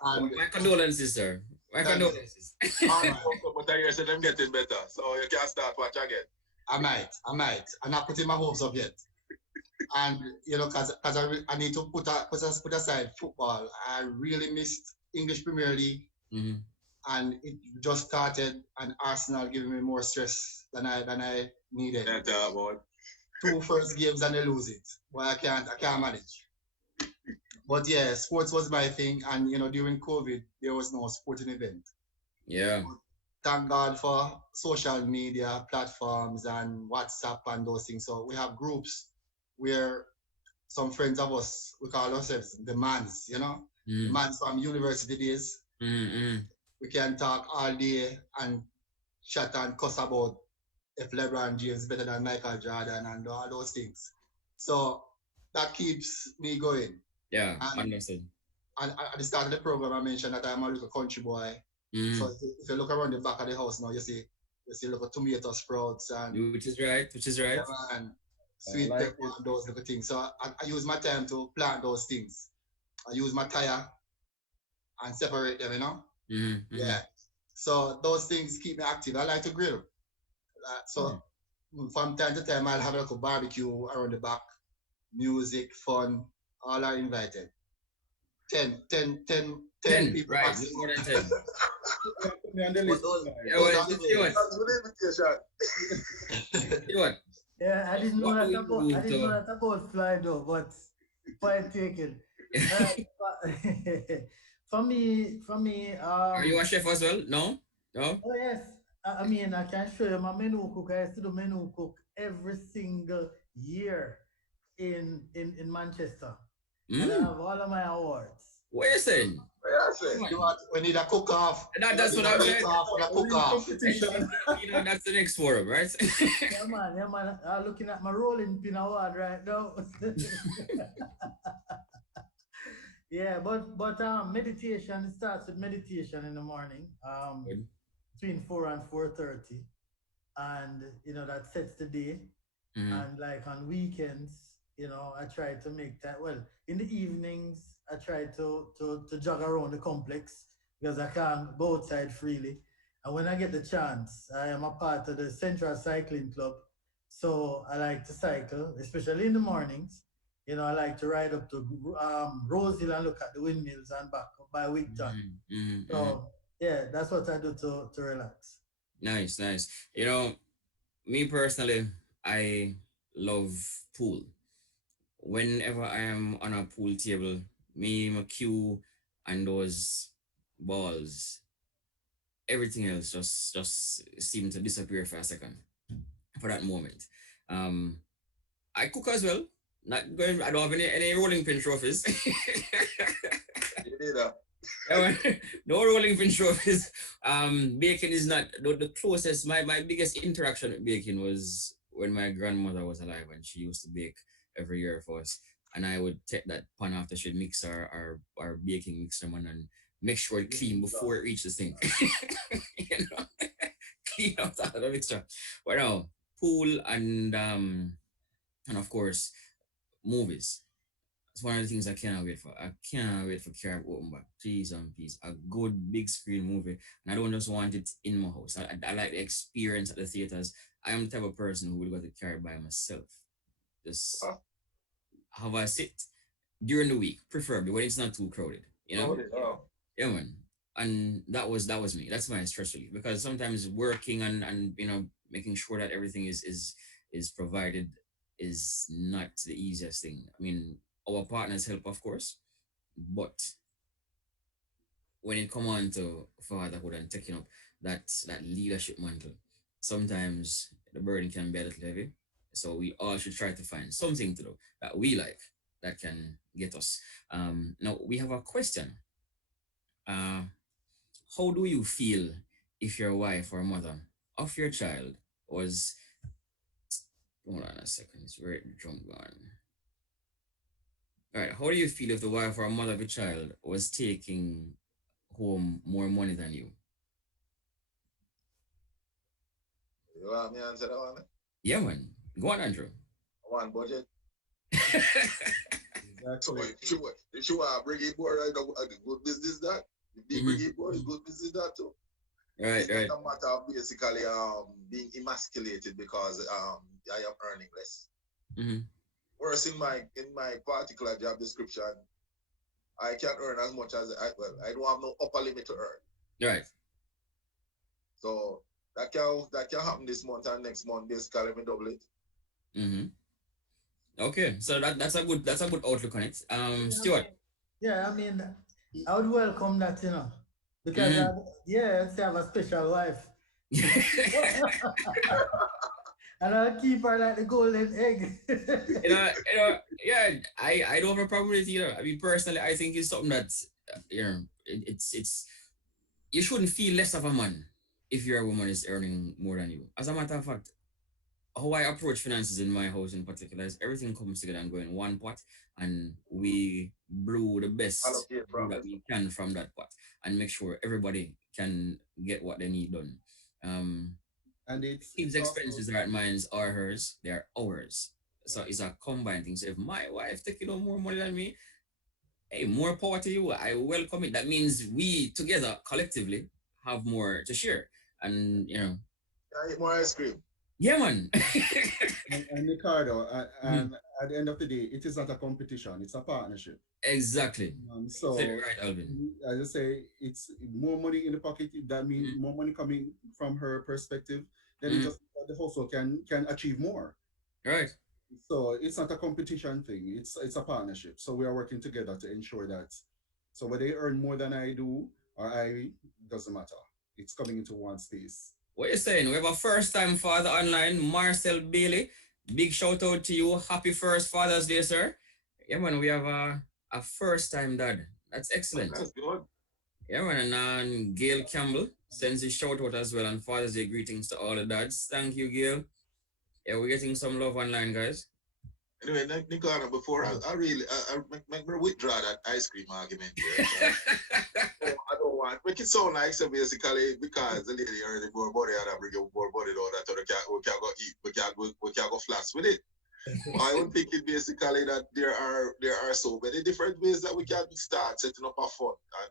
And My condolences, sir. My thank you. condolences. All right. But I hear say them getting better, so you can start watch again. I might. I'm not putting my hopes up yet. And cause I need to put aside football. I really missed English Premier League, Mm-hmm. and it just started, and Arsenal giving me more stress than I needed. That's about. Two first games and they lose it. Well, I can't manage. But yeah, sports was my thing, and during COVID there was no sporting event. Yeah. Thank God for social media platforms and WhatsApp and those things. So we have groups where some friends of us, we call ourselves the mans, the Mm-hmm. mans from university days. Mm-hmm. We can talk all day and chat and cuss about if LeBron James better than Michael Jordan and all those things. So that keeps me going. Yeah, And, understood. and at the start of the program, I mentioned that I'm a little country boy. Mm-hmm. So if you look around the back of the house now, you see little tomato sprouts and Which is right, which is right. yeah, man, sweet like pepper and those little things. So I use my time to plant those things. I use my tire and separate them. Mm-hmm. Yeah. So those things keep me active. I like to grill. So from time to time, I'll have a little barbecue around the back, music, fun, all are invited. 10 people Right, no maximum. more than 10. Put me on the But list. Yeah, those well, are the see what? days. That's the invitation. See what? Yeah, I didn't know What that do you about do I didn't know to- that about fly though, but point taken. For me, Are you a chef as well? No? No? oh yes, I mean I can show you my menu cook. I used to do menu cook every single year in Manchester, and I Mm? have all of my awards. What are you saying? Yeah, I say. Come You on. want, we need a cook off. That's what I'm saying. A cook off. Competition. That's the next forum, right? Yeah man, I'm looking at my rolling pin award right now. Yeah, but meditation starts with meditation in the morning, Good. between 4 and 4:30, and that sets the day. Mhm. And like on weekends, I try to make that. Well, in the evenings, I try to jog around the complex because I can't go outside freely. And when I get the chance, I am a part of the Central Cycling Club, so I like to cycle, especially in the mornings. I like to ride up to Rosehill and look at the windmills and back by Wigton. Mhm, mhm, mhm. So yeah, that's what I do to relax. Nice, nice. Me personally, I love pool. Whenever I am on a pool table, me, my cue, and those balls, everything else just seem to disappear for a second, for that moment. Um, I cook as well. Not going. I don't have any rolling pin trophies. You need a Yeah, man. No rolling pin trophies. Baking is not the closest. My biggest interaction with baking was when my grandmother was alive and she used to bake every year for us. And I would take that pan after she'd mix our baking mixer, man, and make sure it clean before it reaches the sink. You know, clean out all the mixture. But no, pool and of course movies. It's one of the things I cannot wait for. I cannot wait for Carib Open back. Please and please. A good big screen movie. And I don't just want it in my house. I like the experience at the theaters. I am the type of person who will go to Carib by myself. Just have a sit during the week, preferably when it's not too crowded. You know? Yeah, man. And that was me. That's my stress relief. Because sometimes working and making sure that everything is provided is not the easiest thing. I mean, our partners help, of course, but when it come on to fatherhood and taking up that leadership mantle, sometimes the burden can be a little heavy. So we all should try to find something to do that we like that can get us. Now we have a question. Uh, how do you feel if your wife or mother of your child was? Hold on a second. It's very drum gone. All right. How do you feel if the wife or mother of a child was taking home more money than you? You want me to answer that one? Yeah, man. Go on, Andrew. I want budget. So Exactly. if you want to bring it board, I know a good business that. If they bring it board, it's good business that too. Right, It's right. not a matter of basically being emasculated because I am earning less. Mm-hmm. Whereas in my particular job description, I can't earn as much as I don't have no upper limit to earn. Right. So that can happen this month and next month, basically me double it. Mm-hmm. Okay, so that's a good outlook on it. Stuart. Yeah, I mean, I would welcome that, because Mm-hmm. to have a special wife. And I'll keep her like the golden egg. Yeah, I don't have a problem with it either. I mean, personally, I think it's something that it's you shouldn't feel less of a man if your woman is earning more than you. As a matter of fact, how I approach finances in my house in particular is everything comes together and go in one pot, and we brew the best Allocate brew that profit. we can from that pot and make sure everybody can get what they need done. Um, And Kids' it's also expenses aren't mine or hers; they are ours. So it's a combined thing. So if my wife taking on more money than me, hey, more power to you. I welcome it. That means we together collectively have more to share, and I eat more ice cream. yeah, man. and Ricardo, Mhm. and at the end of the day, it is not a competition; it's a partnership. Exactly. You said it So, right, Alvin. as I say, it's more money in the pocket. That means Mhm. more money coming from her perspective. Then it Mhm. just the household can achieve more. Right. So it's not a competition thing. It's a partnership. So we are working together to ensure that. So whether they earn more than I do or I doesn't matter. It's coming into one space. What you saying? We have a first time father online, Marcel Bailey. Big shout out to you. Happy first Father's Day, sir. Yeah, man, we have a first time dad. That's excellent. That's good. Yeah, man, and Gail Campbell sends a shout out as well and Father's Day greetings to all the dads. Thank you, Gail. Yeah, we're getting some love online, guys. Anyway, Nicola, before I really make me withdraw that ice cream argument there. I don't want make it sound like so basically because the lady already more body and I bring up more body though that we can go eat, we can go flats with it. I would think it basically that there are so many different ways that we can start setting up a fund and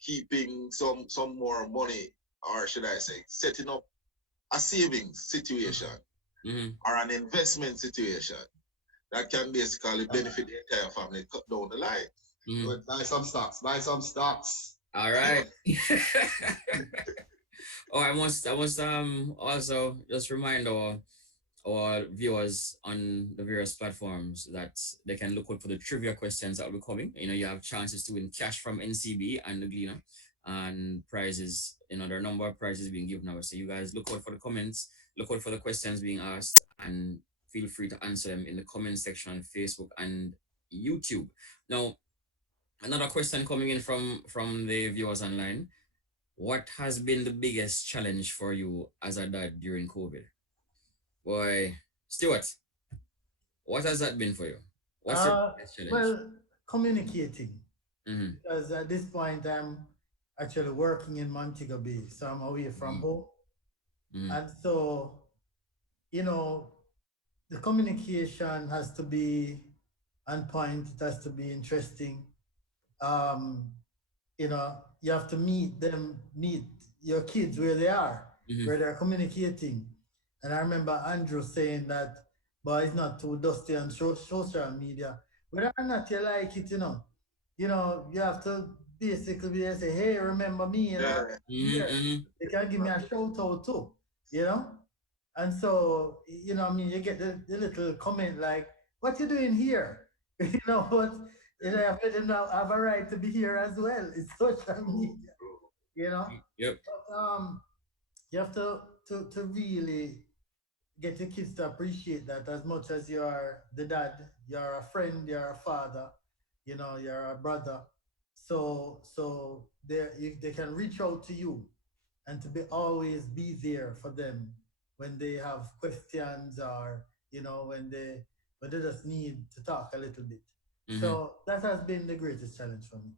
keeping some more money, or should I say, setting up a savings situation Mm-hmm. or an investment situation that can basically benefit the entire family down the line. Mm-hmm. Good. Buy some stocks. Buy some stocks. All right. Oh, I must also just remind our viewers on the various platforms that they can look out for the trivia questions that will be coming. You have chances to win cash from NCB and the Gleaner and prizes. There are a number of prizes being given out. So you guys look out for the comments, look out for the questions being asked, and feel free to answer them in the comment section on Facebook and YouTube. Now, another question coming in from the viewers online. What has been the biggest challenge for you as a dad during COVID? Boy, Stuart, what has that been for you? What's your biggest challenge? Well, communicating. Mm-hmm. Because at this point I'm actually working in Montego Bay, so I'm away from home. Mm-hmm. And so, you know, the communication has to be on point, it has to be interesting. Um, you have to meet your kids where they are, Mm-hmm. where they're communicating. And I remember Andrew saying that, but it's not too dusty on social media. Whether or not you like it, you have to basically be able to say, hey, remember me, Yeah. here. Mm-hmm. They can give me a shout out too, you know? And so, you get the little comment like, what you doing here? But I bet them now have a right to be here as well. It's social media, you know. Yep. But you have to really get your kids to appreciate that as much as you are the dad, you're a friend, you're a father, you're a brother. So they can reach out to you and to be always be there for them when they have questions or when they just need to talk a little bit. Mm-hmm. So that has been the greatest challenge for me.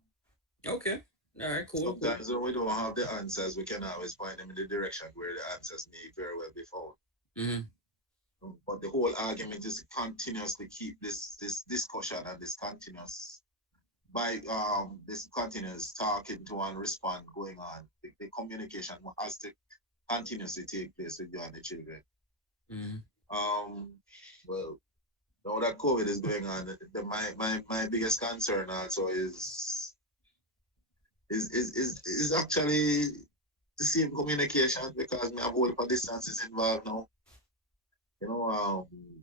Okay. All right. Cool. Sometimes when we don't have the answers, we can always point them in the direction where the answers may very well be found. Mm-hmm. But the whole argument is to continuously keep this discussion and this continuous talking to and respond going on. The communication has to continuously take place with you and the children. Mm-hmm. Well, now that COVID is going on, my biggest concern also is actually the same communication, because me have whole heap of distances involved now.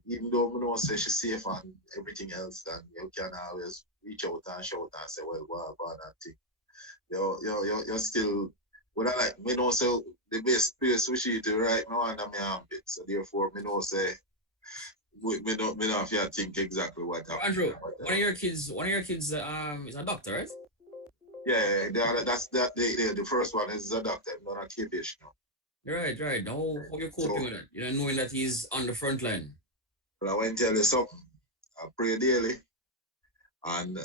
Even though we know say she's safe and everything else, and you can always reach out and shout and say, well, what that thing. You're still, what I like, me know say the best place we see to right now under my armpit. So therefore, me know say, me don't have to think exactly what happened. Andrew, one of your kids is a doctor, right? Yeah, the first one is a doctor, not a KPH now. Right. Now, how you coping with it? Knowing that he's on the front line. Well, I want to tell you something. I pray daily, and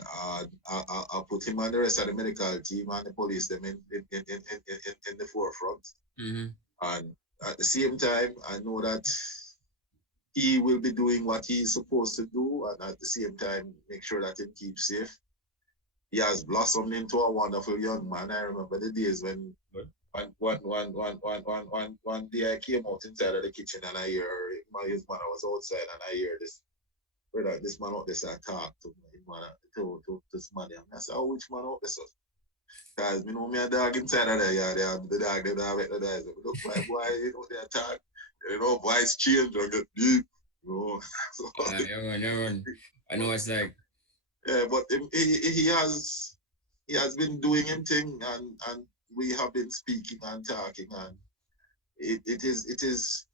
I put him and the rest of the medical team and the police them in the forefront. Mm-hmm. And at the same time, I know that he will be doing what he's supposed to do, and at the same time, make sure that he keeps safe. He has blossomed into a wonderful young man. I remember the days when one day I came out inside of the kitchen and I hear his mother was outside and I hear this man out there start talk to this man. And I said, oh, which man out there? Because me know me a dog inside of there, the dog with the dog. Look, my boy, they attack. Voice change or get deep. So, yeah. I know it's like. Yeah, but he has been doing him thing, and we have been speaking and talking, and it is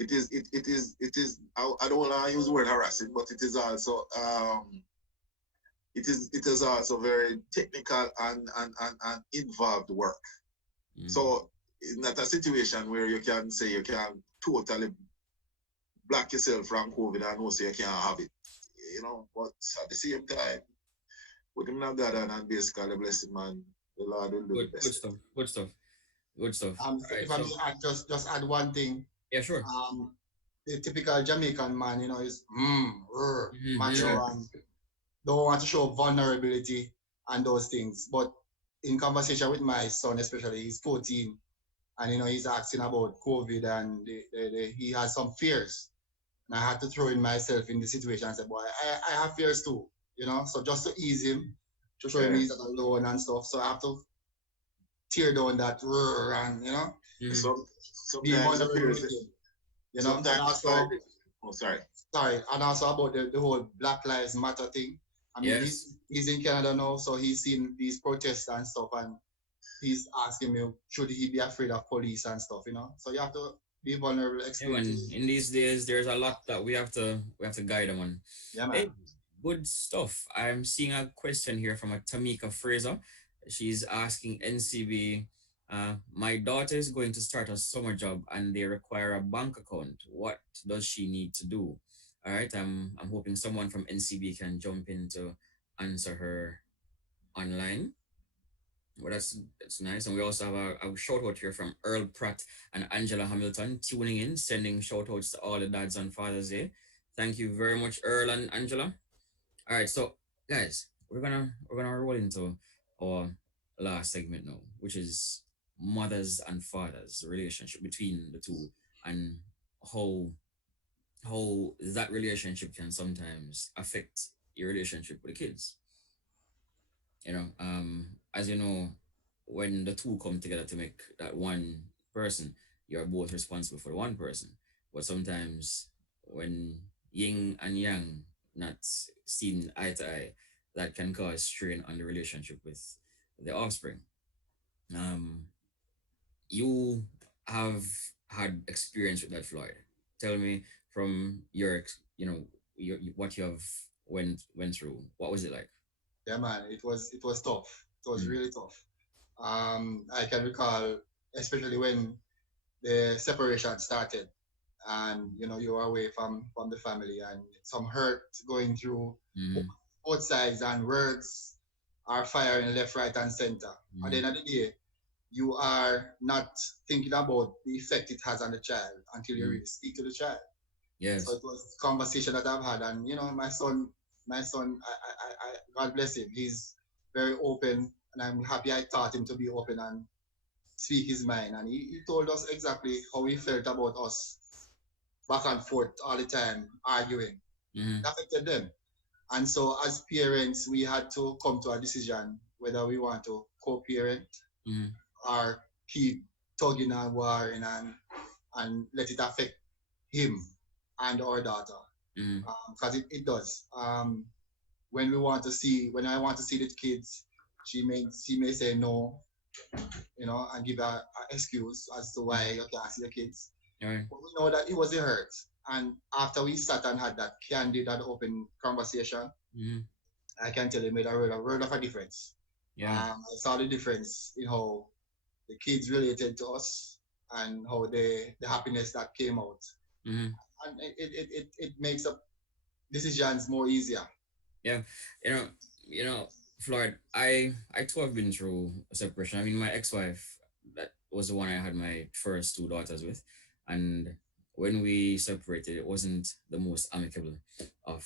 I don't want to use the word harassing, but it is also very technical and involved work. Mm-hmm. So it's not a situation where you can say you can totally block yourself from COVID and also you can't have it. But at the same time, with him not God and basically bless him, man, the Lord will do the best. Good stuff. So if I may just add one thing. Yeah, sure. The typical Jamaican man, is macho and don't want to show vulnerability and those things. But in conversation with my son, especially, he's 14, and he's asking about COVID and he has some fears. And I had to throw in myself in the situation and say, boy, I have fears too, so just to ease him, to show him he's not alone and stuff. So I have to tear down that and, be vulnerable with him. Sometimes sorry. And also about the whole Black Lives Matter thing. I mean, he's in Canada now, so he's seen these protests and stuff, and he's asking me, should he be afraid of police and stuff, So you have to be vulnerable, Yeah, explain man. to me. In these days, there's a lot that we have to guide them on. Yeah, man. Hey, good stuff. I'm seeing a question here from a Tamika Fraser. She's asking NCB, my daughter is going to start a summer job and they require a bank account. What does she need to do? All right, I'm hoping someone from NCB can jump in to answer her online. Well, that's nice. And we also have a shout out here from Earl Pratt and Angela Hamilton tuning in, sending shout outs to all the dads on Father's Day. Thank you very much, Earl and Angela. All right, so guys, we're gonna roll into our last segment now, which is mothers and fathers, the relationship between the two, and how how that relationship can sometimes affect your relationship with the kids. As you know, when the two come together to make that one person, you're both responsible for one person. But sometimes when yin and yang not seen eye to eye, that can cause strain on the relationship with the offspring. Um, you have had experience with that, Floyd. Tell me from what you have went through. What was it like? Yeah, man. It was tough. It was Mm, really tough. I can recall, especially when the separation started, and you were away from the family, and some hurt going through mm, both sides, and words are firing left, right, and center. At the mm, end of the day, you are not thinking about the effect it has on the child until you mm. really speak to the child. So Yes. it was a conversation that I've had, and my son, God bless him, he's very open, and I'm happy I taught him to be open and speak his mind, and he told us exactly how he felt about us back and forth all the time, arguing. Mm-hmm. It affected them. And so, as parents, we had to come to a decision whether we want to co parent Mm-hmm. or keep tugging and warring, and let it affect him and our daughter. Mm-hmm. Because it does. When I want to see the kids, she may say no, and give a excuse as to why you can't see the kids. All right. But we know that it was a hurt. And after we sat and had that candid and open conversation, Mm-hmm. I can tell you it made a world of a difference. Yeah. I saw the difference in how the kids related to us and how the happiness that came out. Mm-hmm. And it makes up decisions more easier. Yeah. You know, Floyd, I too have been through a separation. I mean, my ex-wife, that was the one I had my first two daughters with, and when we separated, it wasn't the most amicable of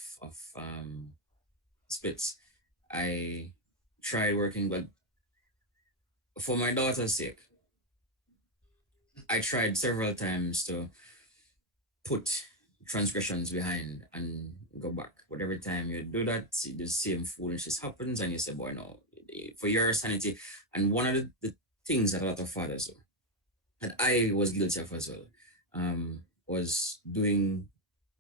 splits. I tried working, but for my daughter's sake, I tried several times to put transgressions behind and go back. But every time you do that, the same foolishness happens, and you say, "Boy, no, for your sanity." And one of the things that a lot of fathers do, that I was guilty of as well, was doing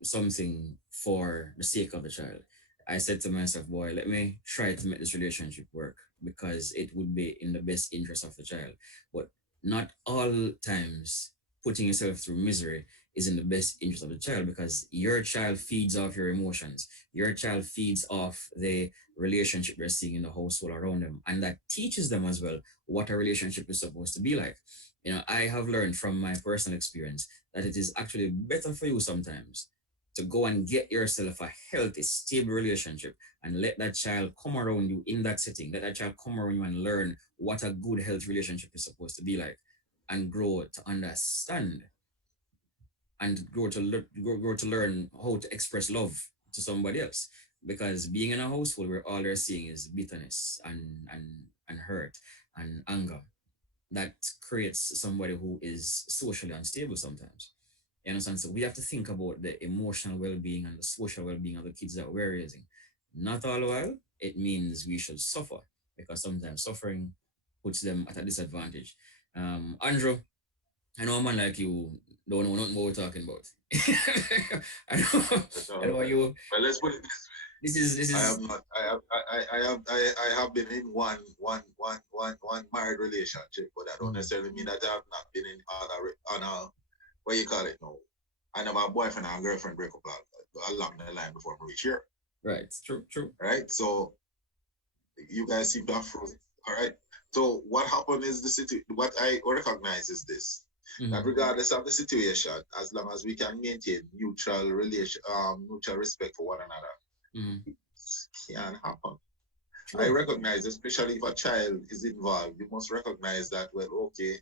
something for the sake of the child. I said to myself, boy, let me try to make this relationship work because it would be in the best interest of the child. But not all times putting yourself through misery is in the best interest of the child because your child feeds off your emotions. Your child feeds off the relationship they're seeing in the household around them. And that teaches them as well what a relationship is supposed to be like. I have learned from my personal experience that it is actually better for you sometimes to go and get yourself a healthy, stable relationship and let that child come around you in that setting. Let that child come around you and learn what a good, healthy relationship is supposed to be like and grow to understand and grow to learn how to express love to somebody else. Because being in a household where all they're seeing is bitterness and hurt and anger, that creates somebody who is socially unstable sometimes. You understand? So we have to think about the emotional well-being and the social well-being of the kids that we're raising. Not all the while, it means we should suffer because sometimes suffering puts them at a disadvantage. Andrew, I know a man like you don't know nothing what we're talking about. I know, I know you. Well, let's put it this This way. I is. have not. I have been in one married relationship, but that don't necessarily mean that I have not been in on a what you call it now? I know my boyfriend and girlfriend break up along the line before we reach here. Right. True. Right? So you guys seem to have frozen. All right. So what happened is what I recognize is this. That regardless of the situation, as long as we can maintain mutual respect for one another, it can happen. True. I recognize, especially if a child is involved, you must recognize that, well, okay,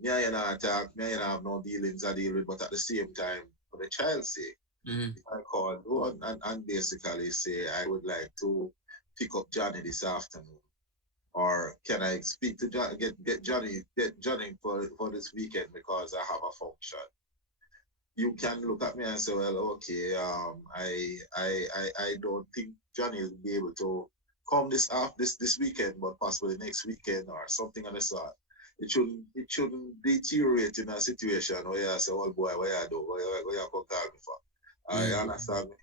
me and I talk, me and I have no dealings I deal with, but at the same time, for the child's sake, if I call and basically say, I would like to pick up Johnny this afternoon, or can I speak to Johnny, get Johnny for this weekend because I have a function. You can look at me and say, well, okay, I don't think Johnny will be able to come this weekend, but possibly next weekend or something of the sort. It shouldn't deteriorate in a situation where you say, oh boy, what you do, what you call me for. I understand me.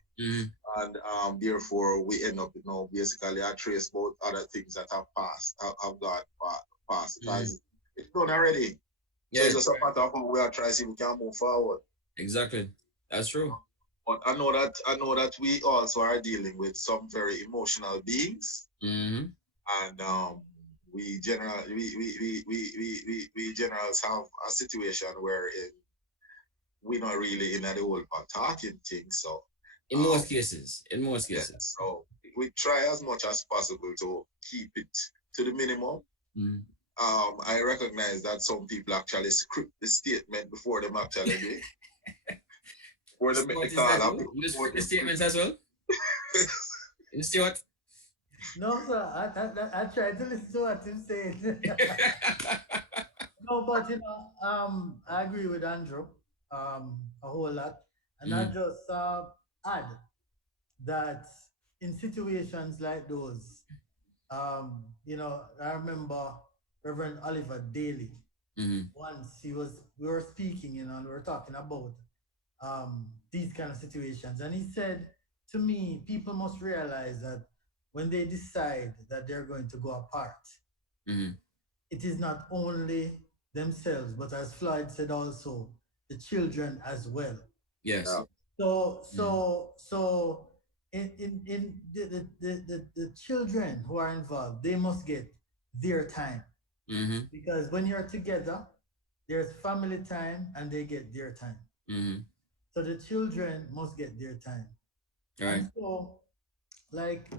And therefore we end up, basically I trace both other things that have passed, have gone past, because it's done already. So it's just a matter of how we are trying to see if we can move forward. Exactly. That's true. But I know that we also are dealing with some very emotional beings, and we generals have a situation wherein we're not really in the whole talking thing. So in most cases, so we try as much as possible to keep it to the minimum. I recognize that some people actually script the statement before them actually do it. Or they make the call. You script the statements as well? You see what? No, sir. I tried to listen to what you said. No, but I agree with Andrew a whole lot, and I just add that in situations like those, I remember Reverend Oliver Daly. Once we were speaking, and we were talking about these kind of situations, and he said to me, people must realize that when they decide that they're going to go apart, it is not only themselves, but as Floyd said also, the children as well. Yes. So in the children who are involved, they must get their time. Because when you're together, there's family time and they get their time. So the children must get their time. Right. And so, like,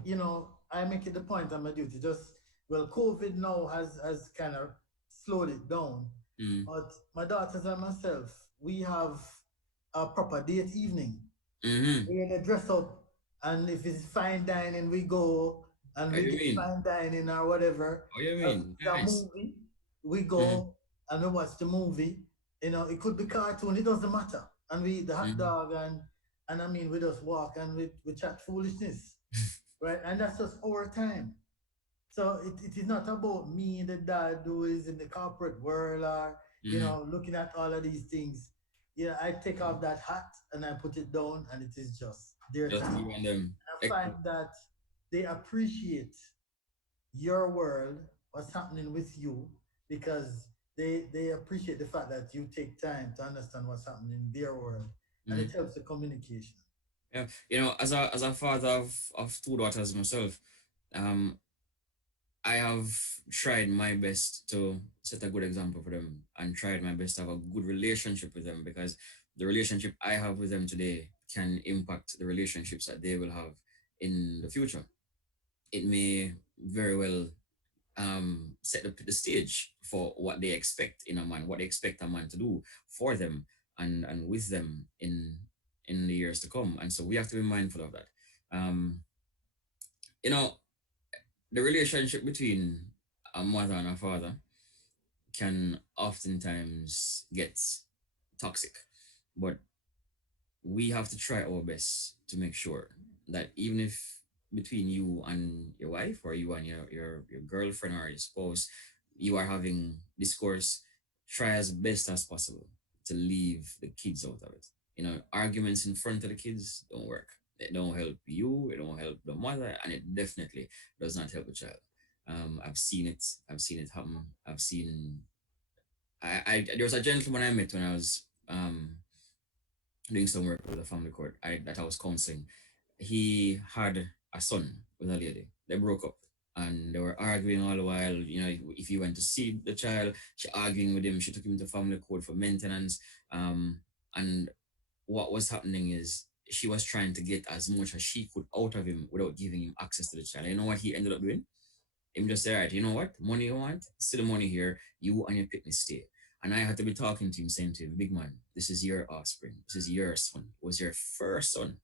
I make it the point on my duty. COVID now has kind of slowed it down. But my daughters and myself, we have a proper date evening. We're gonna dress up, and if it's fine dining, we go and we get fine dining or whatever. Oh, you mean? The movie, we go and we watch the movie. It could be cartoon, it doesn't matter. And we eat the hot dog and I mean we just walk and we chat foolishness. Right? And that's just our time. So it is not about me, the dad who is in the corporate world or looking at all of these things. Yeah, I take off that hat and I put it down, and it is just their time. You and them. I find that they appreciate your world, what's happening with you, because they appreciate the fact that you take time to understand what's happening in their world, and it helps the communication. Yeah, as a father of two daughters myself, I have tried my best to set a good example for them and tried my best to have a good relationship with them, because the relationship I have with them today can impact the relationships that they will have in the future. It may very well set up the stage for what they expect in a man, what they expect a man to do for them and with them in the years to come. And so we have to be mindful of that. You know, the relationship between a mother and a father can oftentimes get toxic, but we have to try our best to make sure that even if between you and your wife or you and your girlfriend or your spouse, you are having discourse, try as best as possible to leave the kids out of it. Arguments in front of the kids don't work. It don't help you, it don't help the mother, and it definitely does not help the child. I've seen it happen. I've seen there was a gentleman I met when I was doing some work with a family court that I was counseling. He had a son with a lady. They broke up and they were arguing all the while. You know, if you went to see the child, she arguing with him. She took him to family court for maintenance. And what was happening is she was trying to get as much as she could out of him without giving him access to the child. You know what he ended up doing? Him just say, all right, you know what? Money you want? See the money here. You and your picnic stay. And I had to be talking to him, saying to him, big man, this is your offspring. This is your son. It was your first son.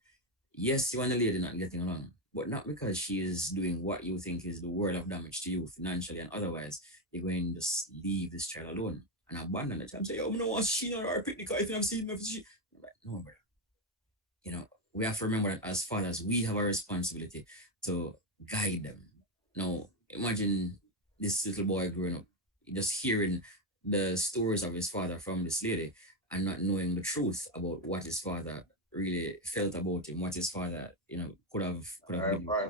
Yes, you and the lady not getting along, but not because she is doing what you think is the world of damage to you financially and otherwise. You're going to just leave this child alone and abandon the child. Say, oh, no, she not our picnic. If you have seen enough, she. Like, no, brother. You know, we have to remember that as fathers, we have a responsibility to guide them. Now, imagine this little boy growing up, just hearing the stories of his father from this lady and not knowing the truth about what his father really felt about him, what his father, could have been.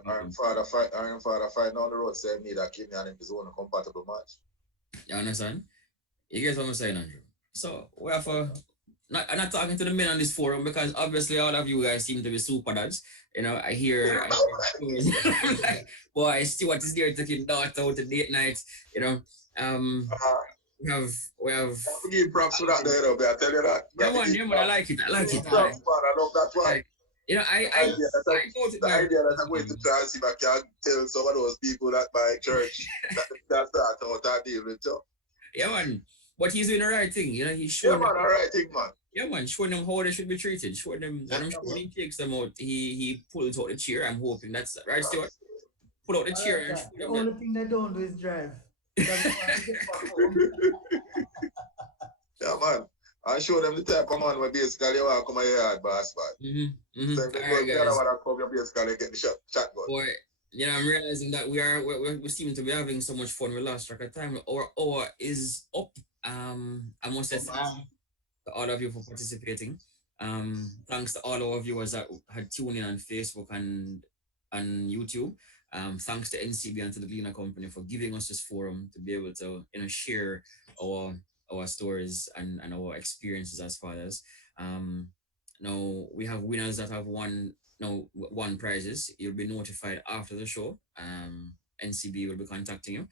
I'm father fight down the road saying me that kidney and him is one compatible match. You understand? You get what I'm saying, Andrew? So we have a I'm not talking to the men on this forum because obviously all of you guys seem to be super dads. You know, I hear stories. I'm like, boy, Stuart is there taking daughter out to date night. You know, we have. I give props for that there, I tell you that. Yeah, man, I like it. I like it. Props, man, I love that one. Like, you know, the idea that I'm going to try and see if I can tell some of those people that my church that's how I deal with you. Yeah, man. But he's doing the right thing. You know, he's showing the right thing, man. Yeah, man, showing them how they should be treated. Showing them when he takes them out, he pulls out the chair. I'm hoping that's right, Stuart. Pull out the chair. And the only thing they don't do is drive. Yeah, man. I show them the type of man where basically you want to come in your yard, boss, man. So if they want to come, you basically get the shotgun. Boy, you know, I'm realizing that we seem to be having so much fun. We lost track of time. Our hour is up. I must say thanks to all of you for participating. Thanks to all our viewers that had tuned in on Facebook and YouTube. Thanks to NCB and to the Gleaner Company for giving us this forum to be able to share our stories and our experiences as fathers. Now we have winners that have won prizes. You'll be notified after the show. NCB will be contacting you.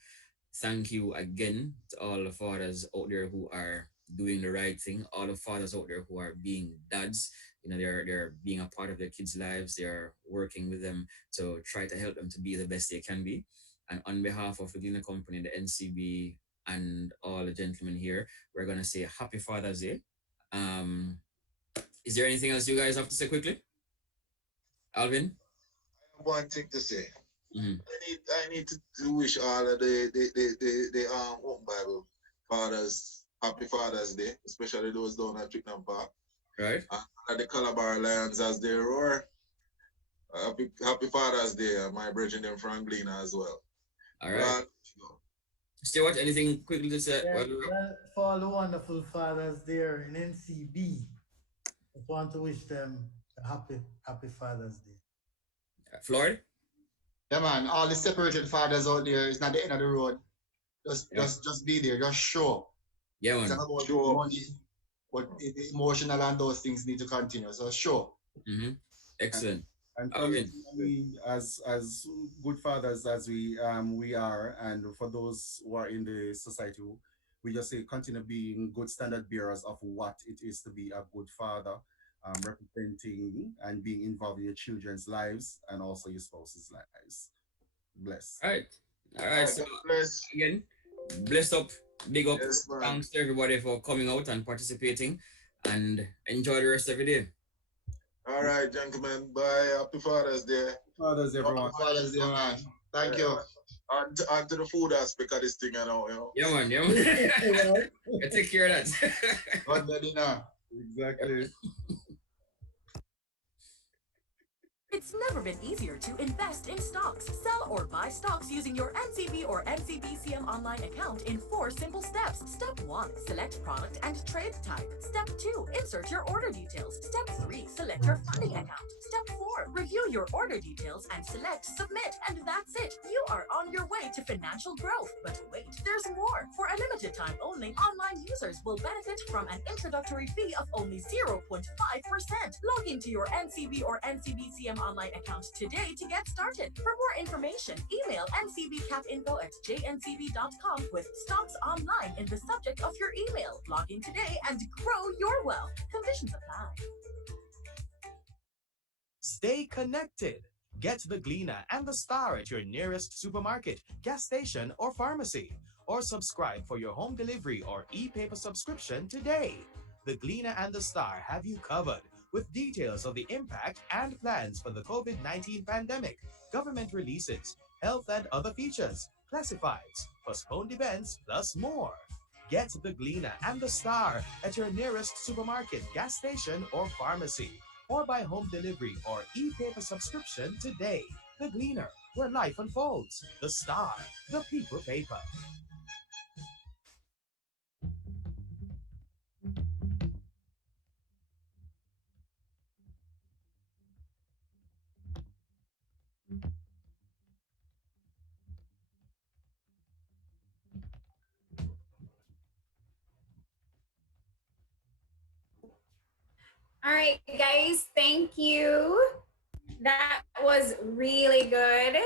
Thank you again to all the fathers out there who are doing the right thing. All the fathers out there who are being dads. You know, they're being a part of their kids' lives. They're working with them to try to help them to be the best they can be. And on behalf of the Gleaner Company, the NCB, and all the gentlemen here, we're gonna say Happy Father's Day. Is there anything else you guys have to say quickly? Alvin? I have one thing to say. I need to wish all of the Open Bible fathers Happy Father's Day, especially those down at Twickenham Park. Right. And the Calabar Lions as they roar. Happy Father's Day, my brethren them from Gleaner as well. All right. Stuart, anything quickly to say? Yeah, well, for all the wonderful fathers there in NCB, I want to wish them a happy Father's Day. Floyd? Yeah, man. All the separated fathers out there, it's not the end of the road. Just be there. Just show. Yeah, man. It's not about money, but emotional and those things need to continue. So show. Excellent. And we, as good fathers as we are, and for those who are in the society, we just say continue being good standard bearers of what it is to be a good father, representing and being involved in your children's lives and also your spouse's lives. Bless. All right. So again, bless up, big up. Yes, thanks to everybody for coming out and participating, and enjoy the rest of your day. All right, gentlemen. Bye. Happy Father's Day. Fathers, everyone. Happy Father's Day, man. Thank you. And to the food aspect of this thing, you know. Yeah, man. Take care of that. God bless you now. Exactly. It's never been easier to invest in stocks. Sell or buy stocks using your NCB or NCBCM online account in 4 simple steps. Step 1, select product and trade type. Step 2, insert your order details. Step 3, select your funding account. Step 4, review your order details and select submit. And that's it. You are on your way to financial growth. But wait, there's more. For a limited time only, online users will benefit from an introductory fee of only 0.5%. Log into your NCB or NCBCM online account today to get started. For more information, email ncbcapinfo@jncb.com with stocks online in the subject of your email. Log in today and grow your wealth. Conditions apply. Stay connected. Get the Gleaner and the Star at your nearest supermarket, gas station, or pharmacy. Or subscribe for your home delivery or e-paper subscription today. The Gleaner and the Star have you covered with details of the impact and plans for the COVID-19 pandemic, government releases, health and other features, classifieds, postponed events, plus more. Get the Gleaner and the Star at your nearest supermarket, gas station, or pharmacy, or by home delivery or e-paper subscription today. The Gleaner, where life unfolds. The Star, the people paper. All right, guys, thank you. That was really good.